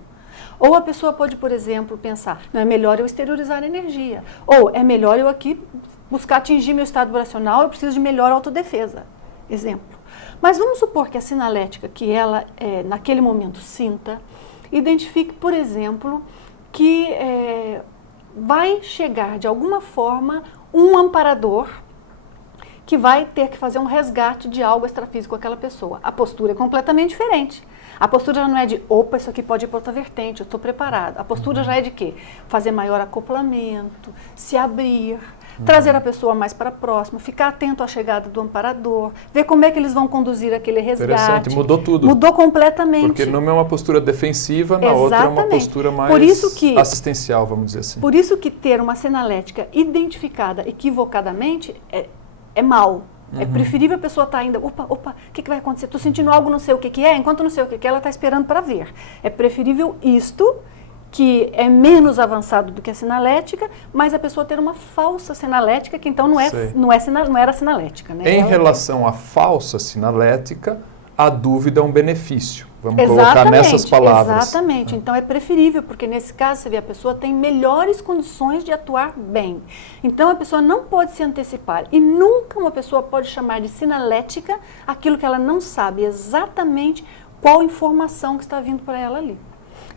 Ou a pessoa pode, por exemplo, pensar, não, é melhor eu exteriorizar a energia, ou é melhor eu aqui buscar atingir meu estado vibracional, eu preciso de melhor autodefesa. Exemplo. Mas vamos supor que a sinalética que ela, naquele momento, sinta, identifique, por exemplo, que vai chegar, de alguma forma, um amparador que vai ter que fazer um resgate de algo extrafísico com aquela pessoa. A postura é completamente diferente. A postura já não é de, opa, isso aqui pode ir para outra vertente, eu estou preparado. A postura já é de quê? Fazer maior acoplamento, se abrir, trazer a pessoa mais para próxima, ficar atento à chegada do amparador, ver como é que eles vão conduzir aquele resgate. Interessante, mudou tudo. Mudou completamente. Porque numa é uma postura defensiva, na outra é uma postura mais assistencial, vamos dizer assim. Por isso que ter uma sinalética identificada equivocadamente é mal. É preferível a pessoa estar ainda, opa, o que vai acontecer? Estou sentindo algo, não sei o que é, enquanto não sei o que é, ela está esperando para ver. É preferível isto, que é menos avançado do que a sinalética, mas a pessoa ter uma falsa sinalética, que então não era sinalética. Né? Em relação à falsa sinalética, a dúvida é um benefício. Vamos colocar nessas palavras. Exatamente. Então é preferível, porque nesse caso, você vê, a pessoa tem melhores condições de atuar bem. Então a pessoa não pode se antecipar. E nunca uma pessoa pode chamar de sinalética aquilo que ela não sabe exatamente qual informação que está vindo para ela ali.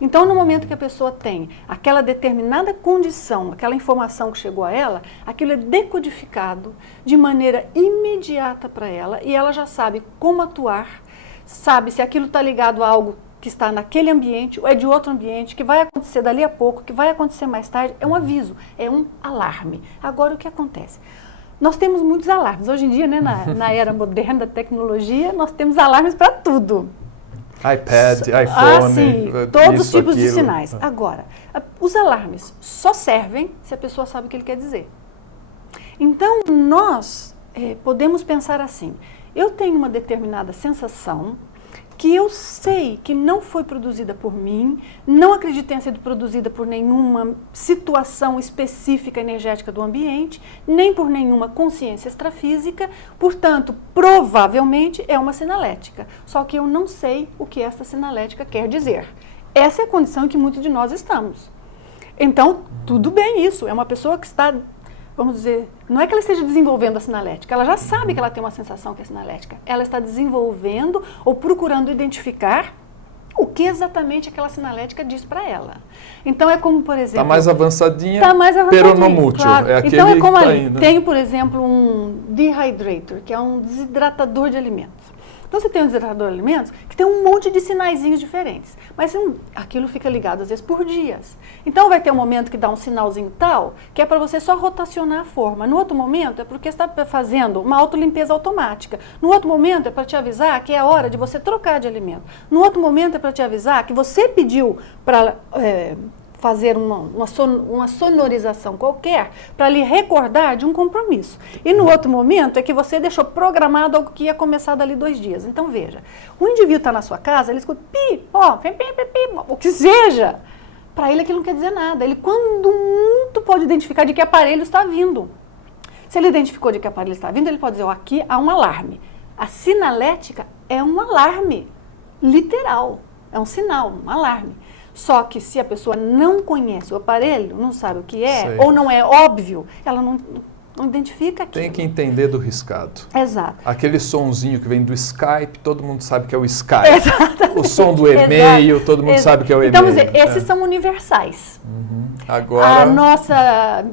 Então, no momento que a pessoa tem aquela determinada condição, aquela informação que chegou a ela, aquilo é decodificado de maneira imediata para ela e ela já sabe como atuar, sabe se aquilo está ligado a algo que está naquele ambiente ou é de outro ambiente, que vai acontecer dali a pouco, que vai acontecer mais tarde. É um aviso, é um alarme. Agora, o que acontece? Nós temos muitos alarmes. Hoje em dia, né, na era moderna da tecnologia, nós temos alarmes para tudo. iPad, iPhone, sim, todos os tipos de sinais. Agora, os alarmes só servem se a pessoa sabe o que ele quer dizer. Então, nós podemos pensar assim, eu tenho uma determinada sensação que eu sei que não foi produzida por mim, não acredito tenha sido produzida por nenhuma situação específica energética do ambiente, nem por nenhuma consciência extrafísica, portanto, provavelmente é uma sinalética. Só que eu não sei o que essa sinalética quer dizer. Essa é a condição em que muitos de nós estamos. Então, tudo bem isso, é uma pessoa que está, vamos dizer, não é que ela esteja desenvolvendo a sinalética, ela já sabe que ela tem uma sensação que é sinalética. Ela está desenvolvendo ou procurando identificar o que exatamente aquela sinalética diz para ela. Então é como, por exemplo... Está mais avançadinha, pero não mútil. Claro. É aquele então é como que tá ali, indo. Tem, por exemplo, um dehydrator, que é um desidratador de alimentos. Então você tem um desidratador de alimentos que tem um monte de sinaizinhos diferentes, mas aquilo fica ligado às vezes por dias. Então vai ter um momento que dá um sinalzinho tal, que é para você só rotacionar a forma. No outro momento é porque está fazendo uma autolimpeza automática. No outro momento é para te avisar que é a hora de você trocar de alimento. No outro momento é para te avisar que você pediu para fazer uma sonorização qualquer para lhe recordar de um compromisso. E no outro momento é que você deixou programado algo que ia começar dali 2 dias. Então veja, o indivíduo está na sua casa, ele escuta pi, ó, pi, pi, pi, pi, o que seja. Para ele aquilo não quer dizer nada. Ele, quando muito, pode identificar de que aparelho está vindo. Se ele identificou de que aparelho está vindo, ele pode dizer, ó, aqui há um alarme. A sinalética é um alarme, literal. É um sinal, um alarme. Só que se a pessoa não conhece o aparelho, não sabe o que é, ou não é óbvio, ela não identifica aquilo. Tem que entender do riscado. Exato. Aquele sonzinho que vem do Skype, todo mundo sabe que é o Skype. Exatamente. O som do e-mail, todo mundo sabe que é o e-mail. Então, vamos dizer, esses são universais. Agora... A nossa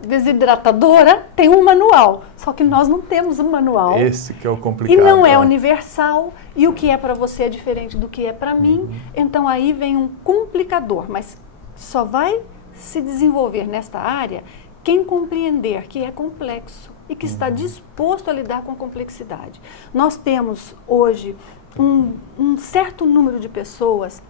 desidratadora tem um manual, só que nós não temos um manual. Esse que é o complicado. E não é universal, e o que é para você é diferente do que é para mim, então aí vem um complicador, mas só vai se desenvolver nesta área quem compreender que é complexo e que está disposto a lidar com a complexidade. Nós temos hoje um certo número de pessoas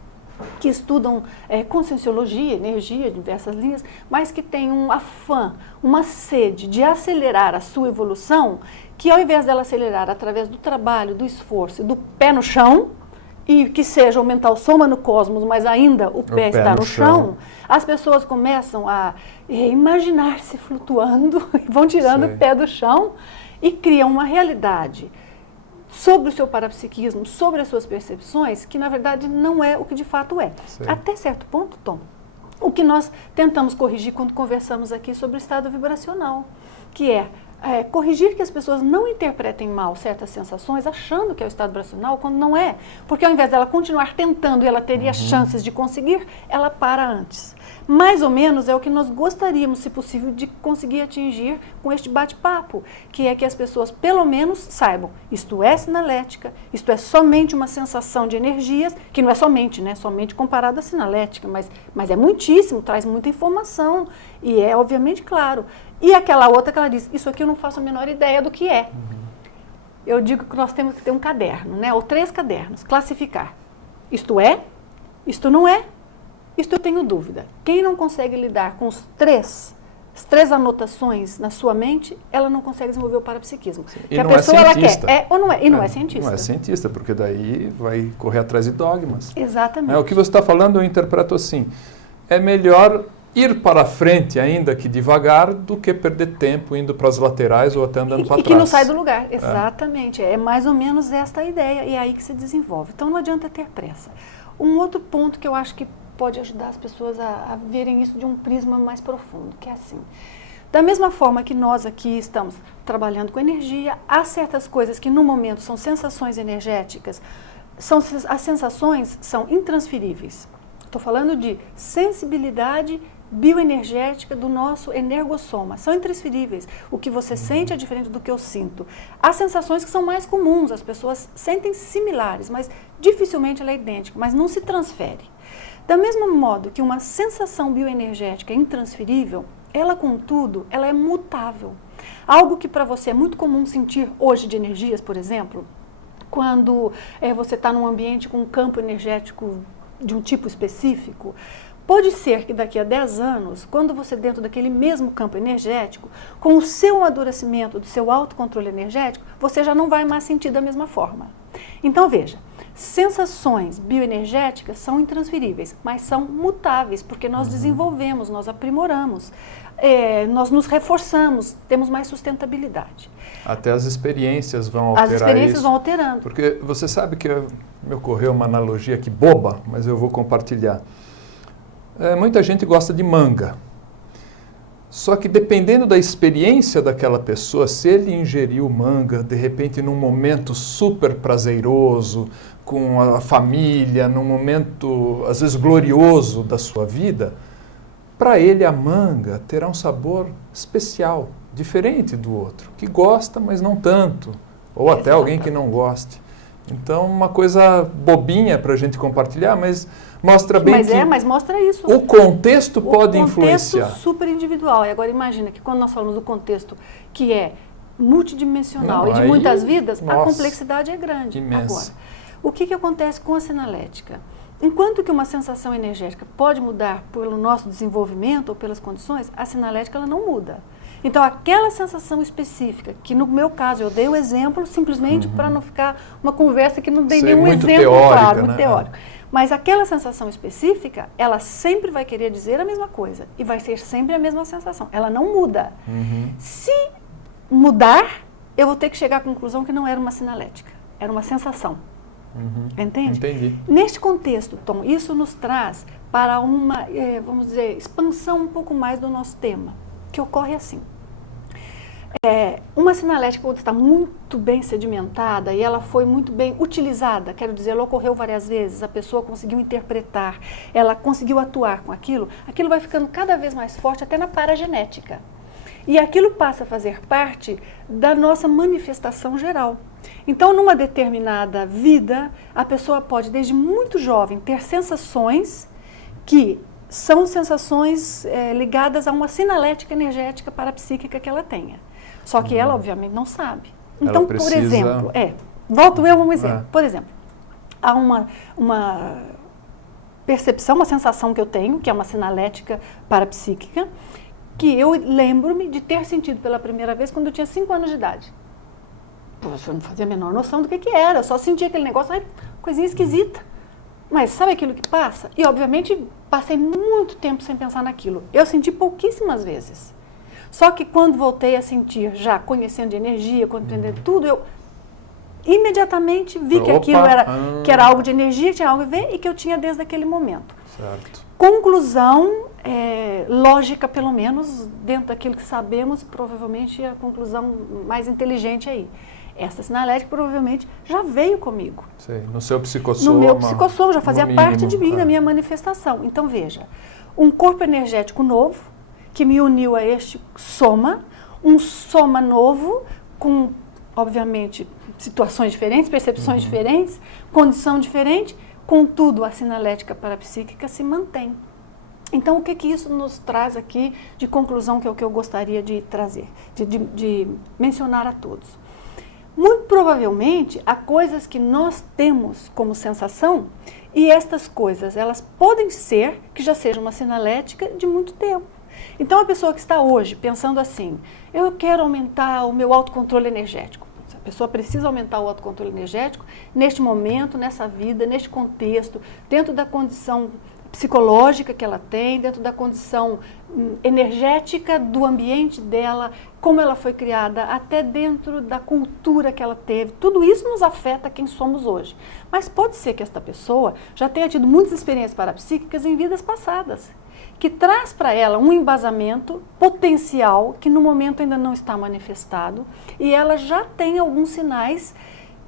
que estudam conscienciologia, energia, diversas linhas, mas que têm um afã, uma sede de acelerar a sua evolução, que ao invés dela acelerar através do trabalho, do esforço e do pé no chão, e que seja o mental soma no cosmos, mas ainda o pé está no chão, as pessoas começam a imaginar-se flutuando, vão tirando o pé do chão e criam uma realidade sobre o seu parapsiquismo, sobre as suas percepções, que na verdade não é o que de fato é. Até certo ponto, Tom, o que nós tentamos corrigir quando conversamos aqui sobre o estado vibracional, que é corrigir que as pessoas não interpretem mal certas sensações, achando que é o estado vibracional, quando não é. Porque ao invés dela continuar tentando e ela teria chances de conseguir, ela para antes. Mais ou menos é o que nós gostaríamos, se possível, de conseguir atingir com este bate-papo, que é que as pessoas pelo menos saibam, isto é sinalética, isto é somente uma sensação de energias, que não é somente, né, somente comparado à sinalética, mas é muitíssimo, traz muita informação e é obviamente claro. E aquela outra que ela diz, isso aqui eu não faço a menor ideia do que é. Eu digo que nós temos que ter um caderno, né, ou 3 cadernos, classificar. Isto é, isto não é, isto eu tenho dúvida. Quem não consegue lidar com as três anotações na sua mente, ela não consegue desenvolver o parapsiquismo. E não é cientista. Ela quer, ou não é, e não é cientista. Não é cientista, porque daí vai correr atrás de dogmas. Exatamente. O que você está falando eu interpreto assim, é melhor ir para frente, ainda que devagar, do que perder tempo indo para as laterais ou até andando para trás. E que não sai do lugar, exatamente. É mais ou menos esta a ideia, e é aí que se desenvolve. Então não adianta ter pressa. Um outro ponto que eu acho que pode ajudar as pessoas a verem isso de um prisma mais profundo, que é assim. Da mesma forma que nós aqui estamos trabalhando com energia, há certas coisas que no momento são sensações energéticas, as sensações são intransferíveis. Estou falando de sensibilidade bioenergética do nosso energossoma, são intransferíveis. O que você sente é diferente do que eu sinto. Há sensações que são mais comuns, as pessoas sentem similares, mas dificilmente ela é idêntica, mas não se transfere. Da mesmo modo que uma sensação bioenergética é intransferível, ela, contudo, ela é mutável. Algo que para você é muito comum sentir hoje de energias, por exemplo, quando você está num ambiente com um campo energético de um tipo específico, pode ser que daqui a 10 anos, quando você dentro daquele mesmo campo energético, com o seu amadurecimento, do seu autocontrole energético, você já não vai mais sentir da mesma forma. Então veja, sensações bioenergéticas são intransferíveis, mas são mutáveis, porque nós desenvolvemos, nós aprimoramos, nós nos reforçamos, temos mais sustentabilidade. Até as experiências vão alterar isso. As experiências vão alterando. Porque você sabe que me ocorreu uma analogia aqui boba, mas eu vou compartilhar. Muita gente gosta de manga. Só que dependendo da experiência daquela pessoa, se ele ingeriu manga, de repente num momento super prazeroso, com a família, num momento às vezes glorioso da sua vida, para ele a manga terá um sabor especial, diferente do outro, que gosta, mas não tanto, ou até alguém que não goste. Então, uma coisa bobinha para a gente compartilhar, mas mostra bem mas mostra isso. O contexto pode influenciar. O contexto super individual. E agora imagina que quando nós falamos do contexto que é multidimensional e de muitas vidas, a complexidade é grande. Imensa. Agora, o que acontece com a sinalética? Enquanto que uma sensação energética pode mudar pelo nosso desenvolvimento ou pelas condições, a sinalética ela não muda. Então, aquela sensação específica, que no meu caso eu dei o exemplo simplesmente para não ficar uma conversa que não dei nenhum exemplo teórica, claro, né? muito teórico. Mas aquela sensação específica, ela sempre vai querer dizer a mesma coisa e vai ser sempre a mesma sensação. Ela não muda. Se mudar, eu vou ter que chegar à conclusão que não era uma sinalética, era uma sensação. Entende? Entendi. Neste contexto, Tom, isso nos traz para uma, vamos dizer, expansão um pouco mais do nosso tema, que ocorre assim. Uma sinalética, quando está muito bem sedimentada e ela foi muito bem utilizada, quero dizer, ela ocorreu várias vezes, a pessoa conseguiu interpretar, ela conseguiu atuar com aquilo, aquilo vai ficando cada vez mais forte até na paragenética. E aquilo passa a fazer parte da nossa manifestação geral. Então, numa determinada vida, a pessoa pode, desde muito jovem, ter sensações que são sensações ligadas a uma sinalética energética parapsíquica que ela tenha. Só que ela, obviamente, não sabe. Então, por exemplo, volto eu a um exemplo. Por exemplo, há uma percepção, uma sensação que eu tenho, que é uma sinalética parapsíquica, que eu lembro-me de ter sentido pela primeira vez quando eu tinha 5 anos de idade. Poxa, eu não fazia a menor noção do que era, só sentia aquele negócio, coisinha esquisita. Mas sabe aquilo que passa? E, obviamente, passei muito tempo sem pensar naquilo. Eu senti pouquíssimas vezes. Só que quando voltei a sentir, já conhecendo de energia, compreendendo tudo, eu imediatamente vi que aquilo que era algo de energia, que tinha algo a ver e que eu tinha desde aquele momento. Certo. Conclusão lógica, pelo menos, dentro daquilo que sabemos, provavelmente a conclusão mais inteligente aí. Essa sinalética provavelmente já veio comigo. Sei, no seu psicossoma. No meu psicossoma, já fazia parte de mim, da minha é. manifestação. Então, veja, um corpo energético novo, que me uniu a este soma, um soma novo, com, obviamente, situações diferentes, percepções diferentes, condição diferente, contudo, a sinalética parapsíquica se mantém. Então, o que isso nos traz aqui de conclusão, que é o que eu gostaria de trazer, de mencionar a todos? Muito provavelmente, há coisas que nós temos como sensação, e estas coisas, elas podem ser que já seja uma sinalética de muito tempo. Então, a pessoa que está hoje pensando assim, eu quero aumentar o meu autocontrole energético. A pessoa precisa aumentar o autocontrole energético neste momento, nessa vida, neste contexto, dentro da condição psicológica que ela tem, dentro da condição energética do ambiente dela, como ela foi criada, até dentro da cultura que ela teve. Tudo isso nos afeta quem somos hoje. Mas pode ser que esta pessoa já tenha tido muitas experiências parapsíquicas em vidas passadas, que traz para ela um embasamento potencial que no momento ainda não está manifestado, e ela já tem alguns sinais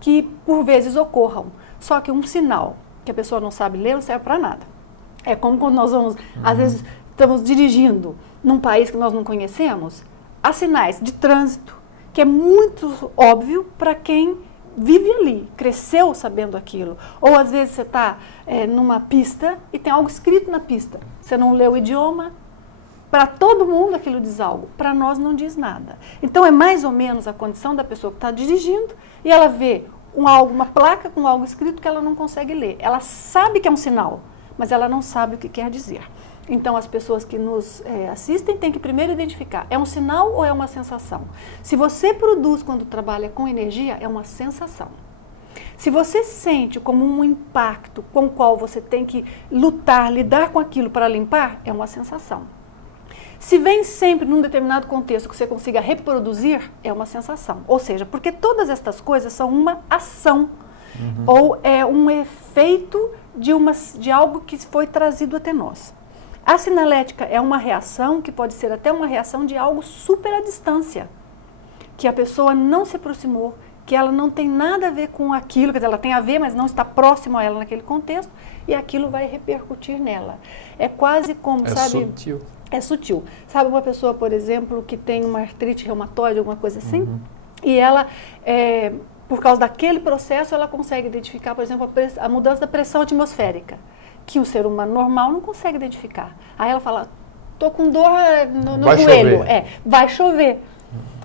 que por vezes ocorram. Só que um sinal que a pessoa não sabe ler não serve para nada. É como quando nós vamos, às vezes, estamos dirigindo num país que nós não conhecemos, há sinais de trânsito, que é muito óbvio para quem vive ali, cresceu sabendo aquilo. Ou às vezes você está numa pista e tem algo escrito na pista. Você não leu o idioma, para todo mundo aquilo diz algo, para nós não diz nada. Então é mais ou menos a condição da pessoa que está dirigindo e ela vê uma placa com algo escrito que ela não consegue ler. Ela sabe que é um sinal, mas ela não sabe o que quer dizer. Então, as pessoas que nos assistem têm que primeiro identificar, é um sinal ou é uma sensação? Se você produz quando trabalha com energia, é uma sensação. Se você sente como um impacto com o qual você tem que lutar, lidar com aquilo para limpar, é uma sensação. Se vem sempre num determinado contexto que você consiga reproduzir, é uma sensação. Ou seja, porque todas estas coisas são uma ação, ou é um efeito de algo que foi trazido até nós. A sinalética é uma reação que pode ser até uma reação de algo super à distância, que a pessoa não se aproximou, que ela não tem nada a ver com aquilo, quer dizer, ela tem a ver, mas não está próximo a ela naquele contexto, e aquilo vai repercutir nela. É quase como, sabe... É sutil. É sutil. Sabe uma pessoa, por exemplo, que tem uma artrite reumatoide, alguma coisa assim, e ela... por causa daquele processo, ela consegue identificar, por exemplo, a mudança da pressão atmosférica, que o ser humano normal não consegue identificar. Aí ela fala, estou com dor no joelho. Vai chover.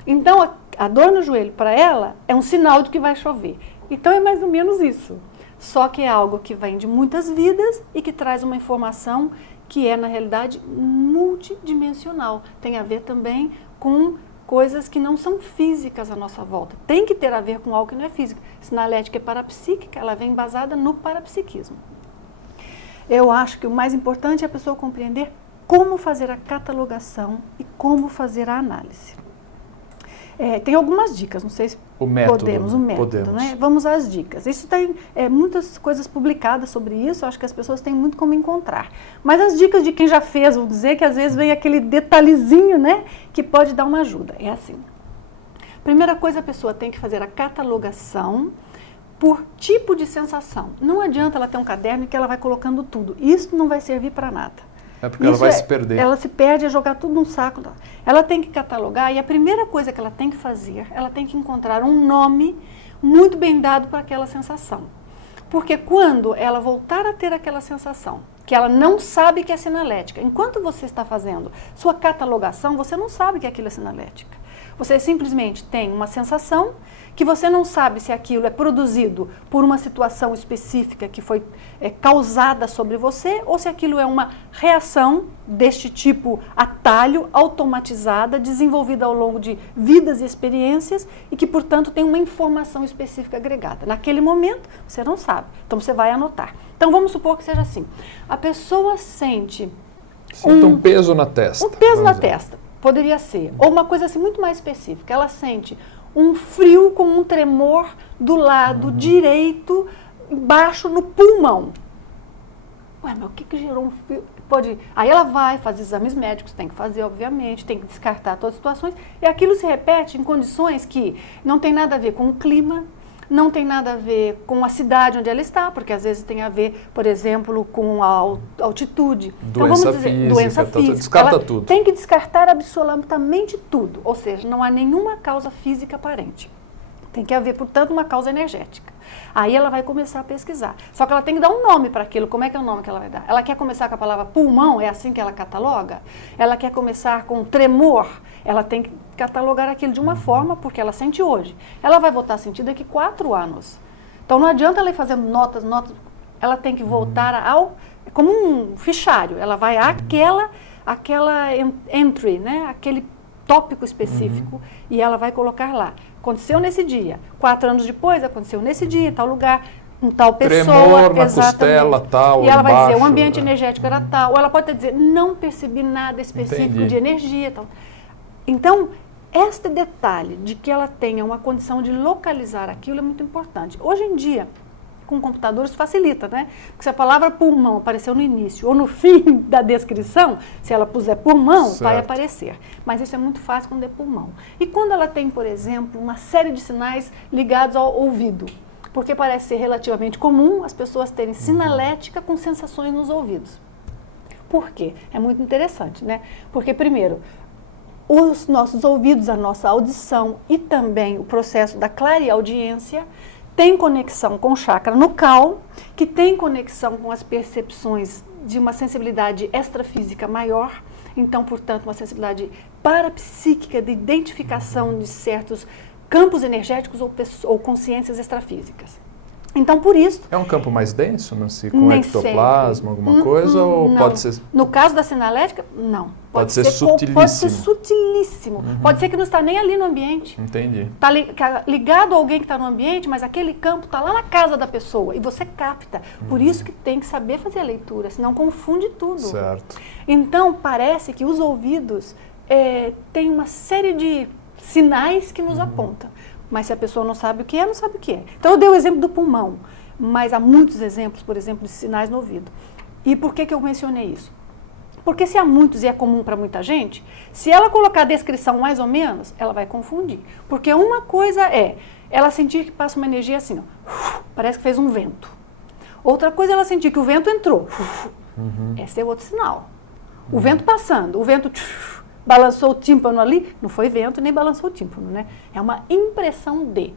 Então, a dor no joelho, para ela, é um sinal de que vai chover. Então, é mais ou menos isso. Só que é algo que vem de muitas vidas e que traz uma informação que é, na realidade, multidimensional. Tem a ver também com coisas que não são físicas à nossa volta. Tem que ter a ver com algo que não é físico. Sinalética é parapsíquica, ela vem embasada no parapsiquismo. Eu acho que o mais importante é a pessoa compreender como fazer a catalogação e como fazer a análise. Tem algumas dicas, não sei se o método, né? Vamos às dicas. Isso tem muitas coisas publicadas sobre isso, acho que as pessoas têm muito como encontrar. Mas as dicas de quem já fez, vou dizer que às vezes vem aquele detalhezinho, né, que pode dar uma ajuda. É assim. Primeira coisa, a pessoa tem que fazer a catalogação por tipo de sensação. Não adianta ela ter um caderno em que ela vai colocando tudo. Isso não vai servir para nada. É porque ela vai se perder. Ela se perde a jogar tudo num saco. Ela tem que catalogar e a primeira coisa que ela tem que fazer, ela tem que encontrar um nome muito bem dado para aquela sensação. Porque quando ela voltar a ter aquela sensação, que ela não sabe que é sinalética, enquanto você está fazendo sua catalogação, você não sabe que aquilo é sinalética. Você simplesmente tem uma sensação que você não sabe se aquilo é produzido por uma situação específica que foi causada sobre você ou se aquilo é uma reação deste tipo atalho, automatizada, desenvolvida ao longo de vidas e experiências e que, portanto, tem uma informação específica agregada. Naquele momento, você não sabe, então você vai anotar. Então, vamos supor que seja assim. A pessoa sente um peso na testa. Um peso na testa, poderia ser. Ou uma coisa assim muito mais específica. Ela sente um frio com um tremor do lado direito, embaixo no pulmão. Ué, mas o que gerou um frio? Aí ela vai fazer exames médicos, tem que fazer, obviamente, tem que descartar todas as situações, e aquilo se repete em condições que não tem nada a ver com o clima, não tem nada a ver com a cidade onde ela está, porque às vezes tem a ver, por exemplo, com a altitude. Doença física, descarta ela tudo. Tem que descartar absolutamente tudo, ou seja, não há nenhuma causa física aparente. Tem que haver, portanto, uma causa energética. Aí ela vai começar a pesquisar. Só que ela tem que dar um nome para aquilo. Como é que é o nome que ela vai dar? Ela quer começar com a palavra pulmão, é assim que ela cataloga? Ela quer começar com tremor? Ela tem que catalogar aquilo de uma forma, porque ela sente hoje. Ela vai voltar a sentir daqui 4 anos. Então não adianta ela ir fazendo notas. Ela tem que voltar como um fichário. Ela vai àquela entry, né? Aquele tópico específico, e ela vai colocar lá. Aconteceu nesse dia. 4 anos depois, aconteceu nesse dia, em tal lugar, com tal pessoa. Tremor na costela, tal, e ela vai embaixo, dizer, o ambiente energético era tal. Ou ela pode até dizer, não percebi nada específico de energia. Tal. Então, este detalhe de que ela tenha uma condição de localizar aquilo é muito importante. Hoje em dia, com computadores facilita, né? Porque se a palavra pulmão apareceu no início ou no fim da descrição, se ela puser pulmão, certo, vai aparecer. Mas isso é muito fácil quando é pulmão. E quando ela tem, por exemplo, uma série de sinais ligados ao ouvido? Porque parece ser relativamente comum as pessoas terem sinalética com sensações nos ouvidos. Por quê? É muito interessante, né? Porque, primeiro, os nossos ouvidos, a nossa audição e também o processo da clareaudiência tem conexão com o chakra nucal, que tem conexão com as percepções de uma sensibilidade extrafísica maior, então, portanto, uma sensibilidade parapsíquica de identificação de certos campos energéticos ou consciências extrafísicas. Então, por isso... É um campo mais denso, Nancy, com ectoplasma, alguma coisa, ou não. Pode ser... No caso da sinalética, não. Pode ser sutilíssimo. Pode ser sutilíssimo. Pode ser que não está nem ali no ambiente. Entendi. Está ligado a alguém que está no ambiente, mas aquele campo está lá na casa da pessoa e você capta. Por isso que tem que saber fazer a leitura, senão confunde tudo. Certo. Então, parece que os ouvidos têm uma série de sinais que nos apontam. Mas se a pessoa não sabe o que é, não sabe o que é. Então, eu dei o exemplo do pulmão, mas há muitos exemplos, por exemplo, de sinais no ouvido. E por que eu mencionei isso? Porque se há muitos e é comum para muita gente, se ela colocar a descrição mais ou menos, ela vai confundir. Porque uma coisa é ela sentir que passa uma energia assim, ó, parece que fez um vento. Outra coisa é ela sentir que o vento entrou. Esse é outro sinal. O vento passando, o vento... balançou o tímpano ali, não foi vento nem balançou o tímpano, né? É uma impressão de.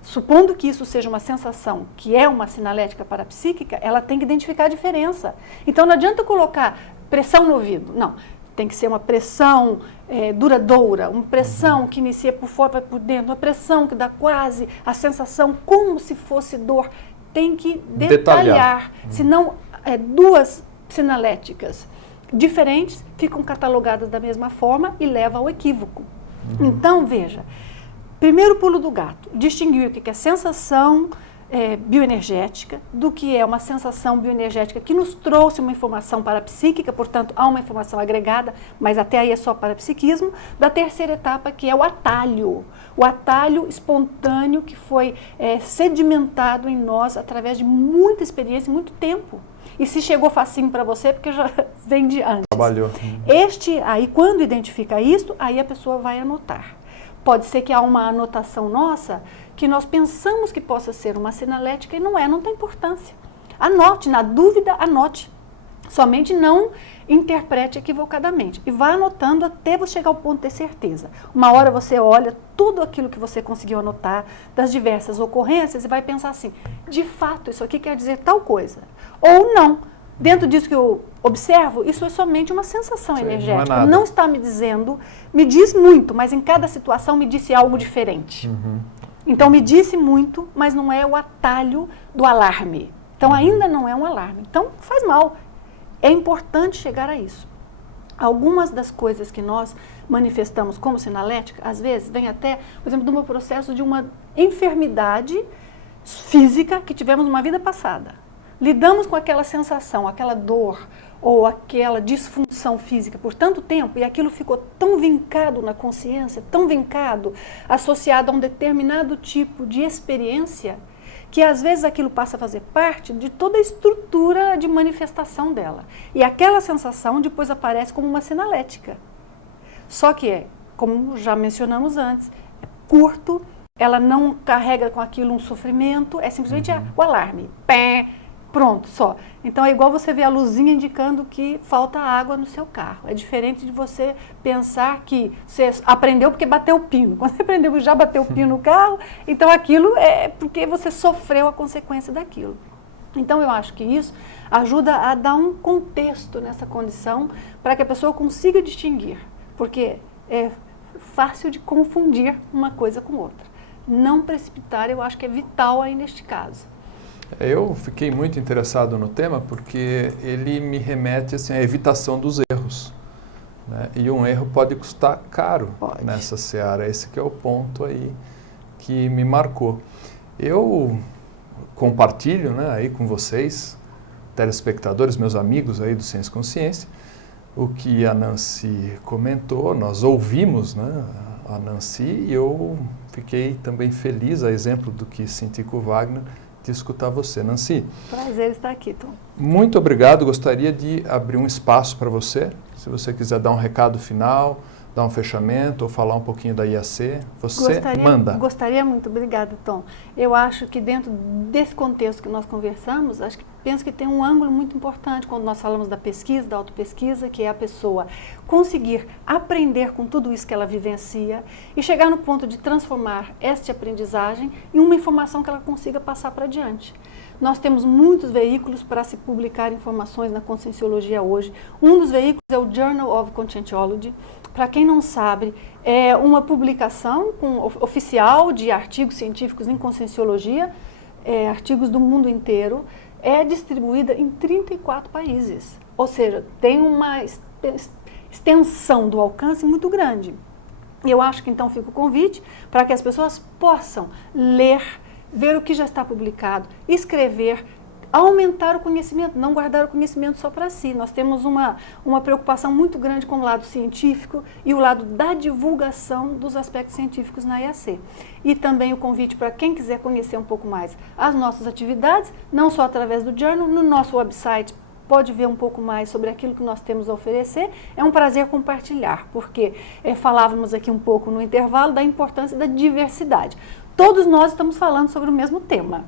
Supondo que isso seja uma sensação que é uma sinalética parapsíquica, ela tem que identificar a diferença. Então não adianta colocar pressão no ouvido, não. Tem que ser uma pressão duradoura, uma pressão que inicia por fora, vai por dentro, uma pressão que dá quase a sensação como se fosse dor. Tem que detalhar, senão duas sinaléticas diferentes ficam catalogadas da mesma forma e leva ao equívoco. Então, veja, primeiro pulo do gato, distinguir o que é sensação bioenergética do que é uma sensação bioenergética que nos trouxe uma informação parapsíquica, portanto, há uma informação agregada, mas até aí é só parapsiquismo, da terceira etapa, que é o atalho espontâneo que foi sedimentado em nós através de muita experiência e muito tempo. E se chegou facinho para você, porque já vem de antes. Trabalhou. Aí quando identifica isso, aí a pessoa vai anotar. Pode ser que há uma anotação nossa que nós pensamos que possa ser uma sinalética e não é, não tem importância. Anote, na dúvida, anote. Somente não interprete equivocadamente. E vá anotando até você chegar ao ponto de ter certeza. Uma hora você olha tudo aquilo que você conseguiu anotar, das diversas ocorrências, e vai pensar assim, de fato, isso aqui quer dizer tal coisa. Ou não. Dentro disso que eu observo, isso é somente uma sensação energética. Não está me dizendo, me diz muito, mas em cada situação me disse algo diferente. Então me disse muito, mas não é o atalho do alarme. Então ainda não é um alarme. Então faz mal. É importante chegar a isso. Algumas das coisas que nós manifestamos como sinalética, às vezes, vem até, por exemplo, do processo de uma enfermidade física que tivemos numa vida passada. Lidamos com aquela sensação, aquela dor ou aquela disfunção física por tanto tempo e aquilo ficou tão vincado na consciência, tão vincado, associado a um determinado tipo de experiência, que às vezes aquilo passa a fazer parte de toda a estrutura de manifestação dela. E aquela sensação depois aparece como uma sinalética. Só que como já mencionamos antes, é curto, ela não carrega com aquilo um sofrimento, é simplesmente o alarme. Pé, pronto, só. Então é igual você ver a luzinha indicando que falta água no seu carro. É diferente de você pensar que você aprendeu porque bateu o pino. Quando você aprendeu que já bateu o pino no carro, então aquilo é porque você sofreu a consequência daquilo. Então eu acho que isso ajuda a dar um contexto nessa condição para que a pessoa consiga distinguir. Porque é fácil de confundir uma coisa com outra. Não precipitar, eu acho que é vital aí neste caso. Eu fiquei muito interessado no tema porque ele me remete assim, à evitação dos erros. Né? E um erro pode custar caro nessa seara. Esse que é o ponto aí que me marcou. Eu compartilho, né, aí com vocês, telespectadores, meus amigos aí do Ciência e Consciência, o que a Nancy comentou. Nós ouvimos, né, a Nancy, e eu fiquei também feliz, a exemplo do que senti com o Wagner, de escutar você. Nancy. Prazer estar aqui, Tom. Muito obrigado. Gostaria de abrir um espaço para você, se você quiser dar um recado final, dar um fechamento ou falar um pouquinho da IAC, você manda. Gostaria muito, obrigada, Tom. Eu acho que dentro desse contexto que nós conversamos, penso que tem um ângulo muito importante quando nós falamos da pesquisa, da autopesquisa, que é a pessoa conseguir aprender com tudo isso que ela vivencia e chegar no ponto de transformar esta aprendizagem em uma informação que ela consiga passar para adiante. Nós temos muitos veículos para se publicar informações na Conscienciologia hoje. Um dos veículos é o Journal of Conscientiology. Para quem não sabe, é uma publicação oficial de artigos científicos em Conscienciologia, artigos do mundo inteiro, é distribuída em 34 países. Ou seja, tem uma extensão do alcance muito grande. E eu acho que então fica o convite para que as pessoas possam ler, ver o que já está publicado, escrever, aumentar o conhecimento, não guardar o conhecimento só para si. Nós temos uma preocupação muito grande com o lado científico e o lado da divulgação dos aspectos científicos na IAC. E também o convite para quem quiser conhecer um pouco mais as nossas atividades, não só através do Journal, no nosso website pode ver um pouco mais sobre aquilo que nós temos a oferecer. É um prazer compartilhar, porque falávamos aqui um pouco no intervalo da importância da diversidade. Todos nós estamos falando sobre o mesmo tema.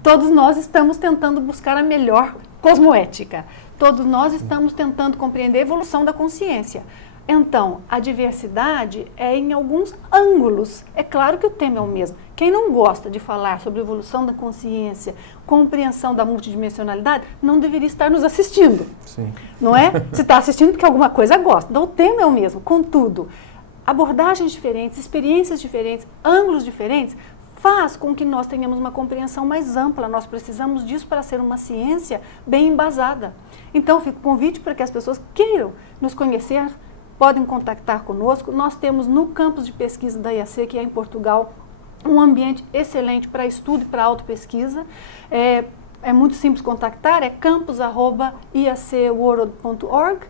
Todos nós estamos tentando buscar a melhor cosmoética. Todos nós estamos tentando compreender a evolução da consciência. Então, a diversidade é em alguns ângulos. É claro que o tema é o mesmo. Quem não gosta de falar sobre evolução da consciência, compreensão da multidimensionalidade, não deveria estar nos assistindo. Sim. Não é? Se está assistindo porque alguma coisa gosta. Então, o tema é o mesmo. Contudo, abordagens diferentes, experiências diferentes, ângulos diferentes, faz com que nós tenhamos uma compreensão mais ampla. Nós precisamos disso para ser uma ciência bem embasada. Então, fica o convite para que as pessoas queiram nos conhecer, podem contactar conosco. Nós temos no campus de pesquisa da IAC, que é em Portugal, um ambiente excelente para estudo e para autopesquisa. É muito simples contactar, é campus@iacworld.org.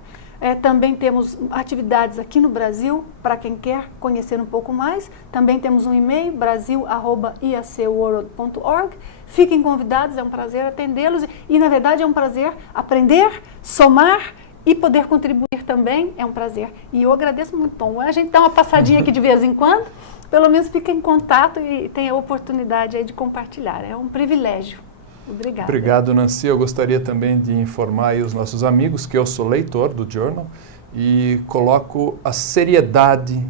Também temos atividades aqui no Brasil, para quem quer conhecer um pouco mais. Também temos um e-mail, brasil@iacworld.org. Fiquem convidados, é um prazer atendê-los e, na verdade, é um prazer aprender, somar e poder contribuir também. É um prazer. E eu agradeço muito, Tom. A gente dá uma passadinha aqui de vez em quando, pelo menos fica em contato e tem a oportunidade aí de compartilhar. É um privilégio. Obrigada. Obrigado, Nancy. Eu gostaria também de informar aí os nossos amigos que eu sou leitor do Journal e coloco a seriedade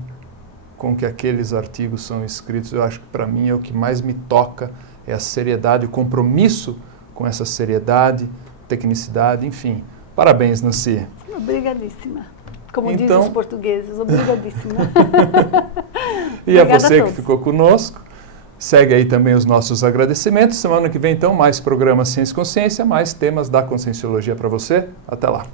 com que aqueles artigos são escritos. Eu acho que para mim é o que mais me toca, é a seriedade, o compromisso com essa seriedade, tecnicidade, enfim. Parabéns, Nancy. Obrigadíssima. Como dizem os portugueses, obrigadíssima. E a você que ficou conosco. Segue aí também os nossos agradecimentos. Semana que vem, então, mais programa Ciência e Consciência, mais temas da Conscienciologia para você. Até lá.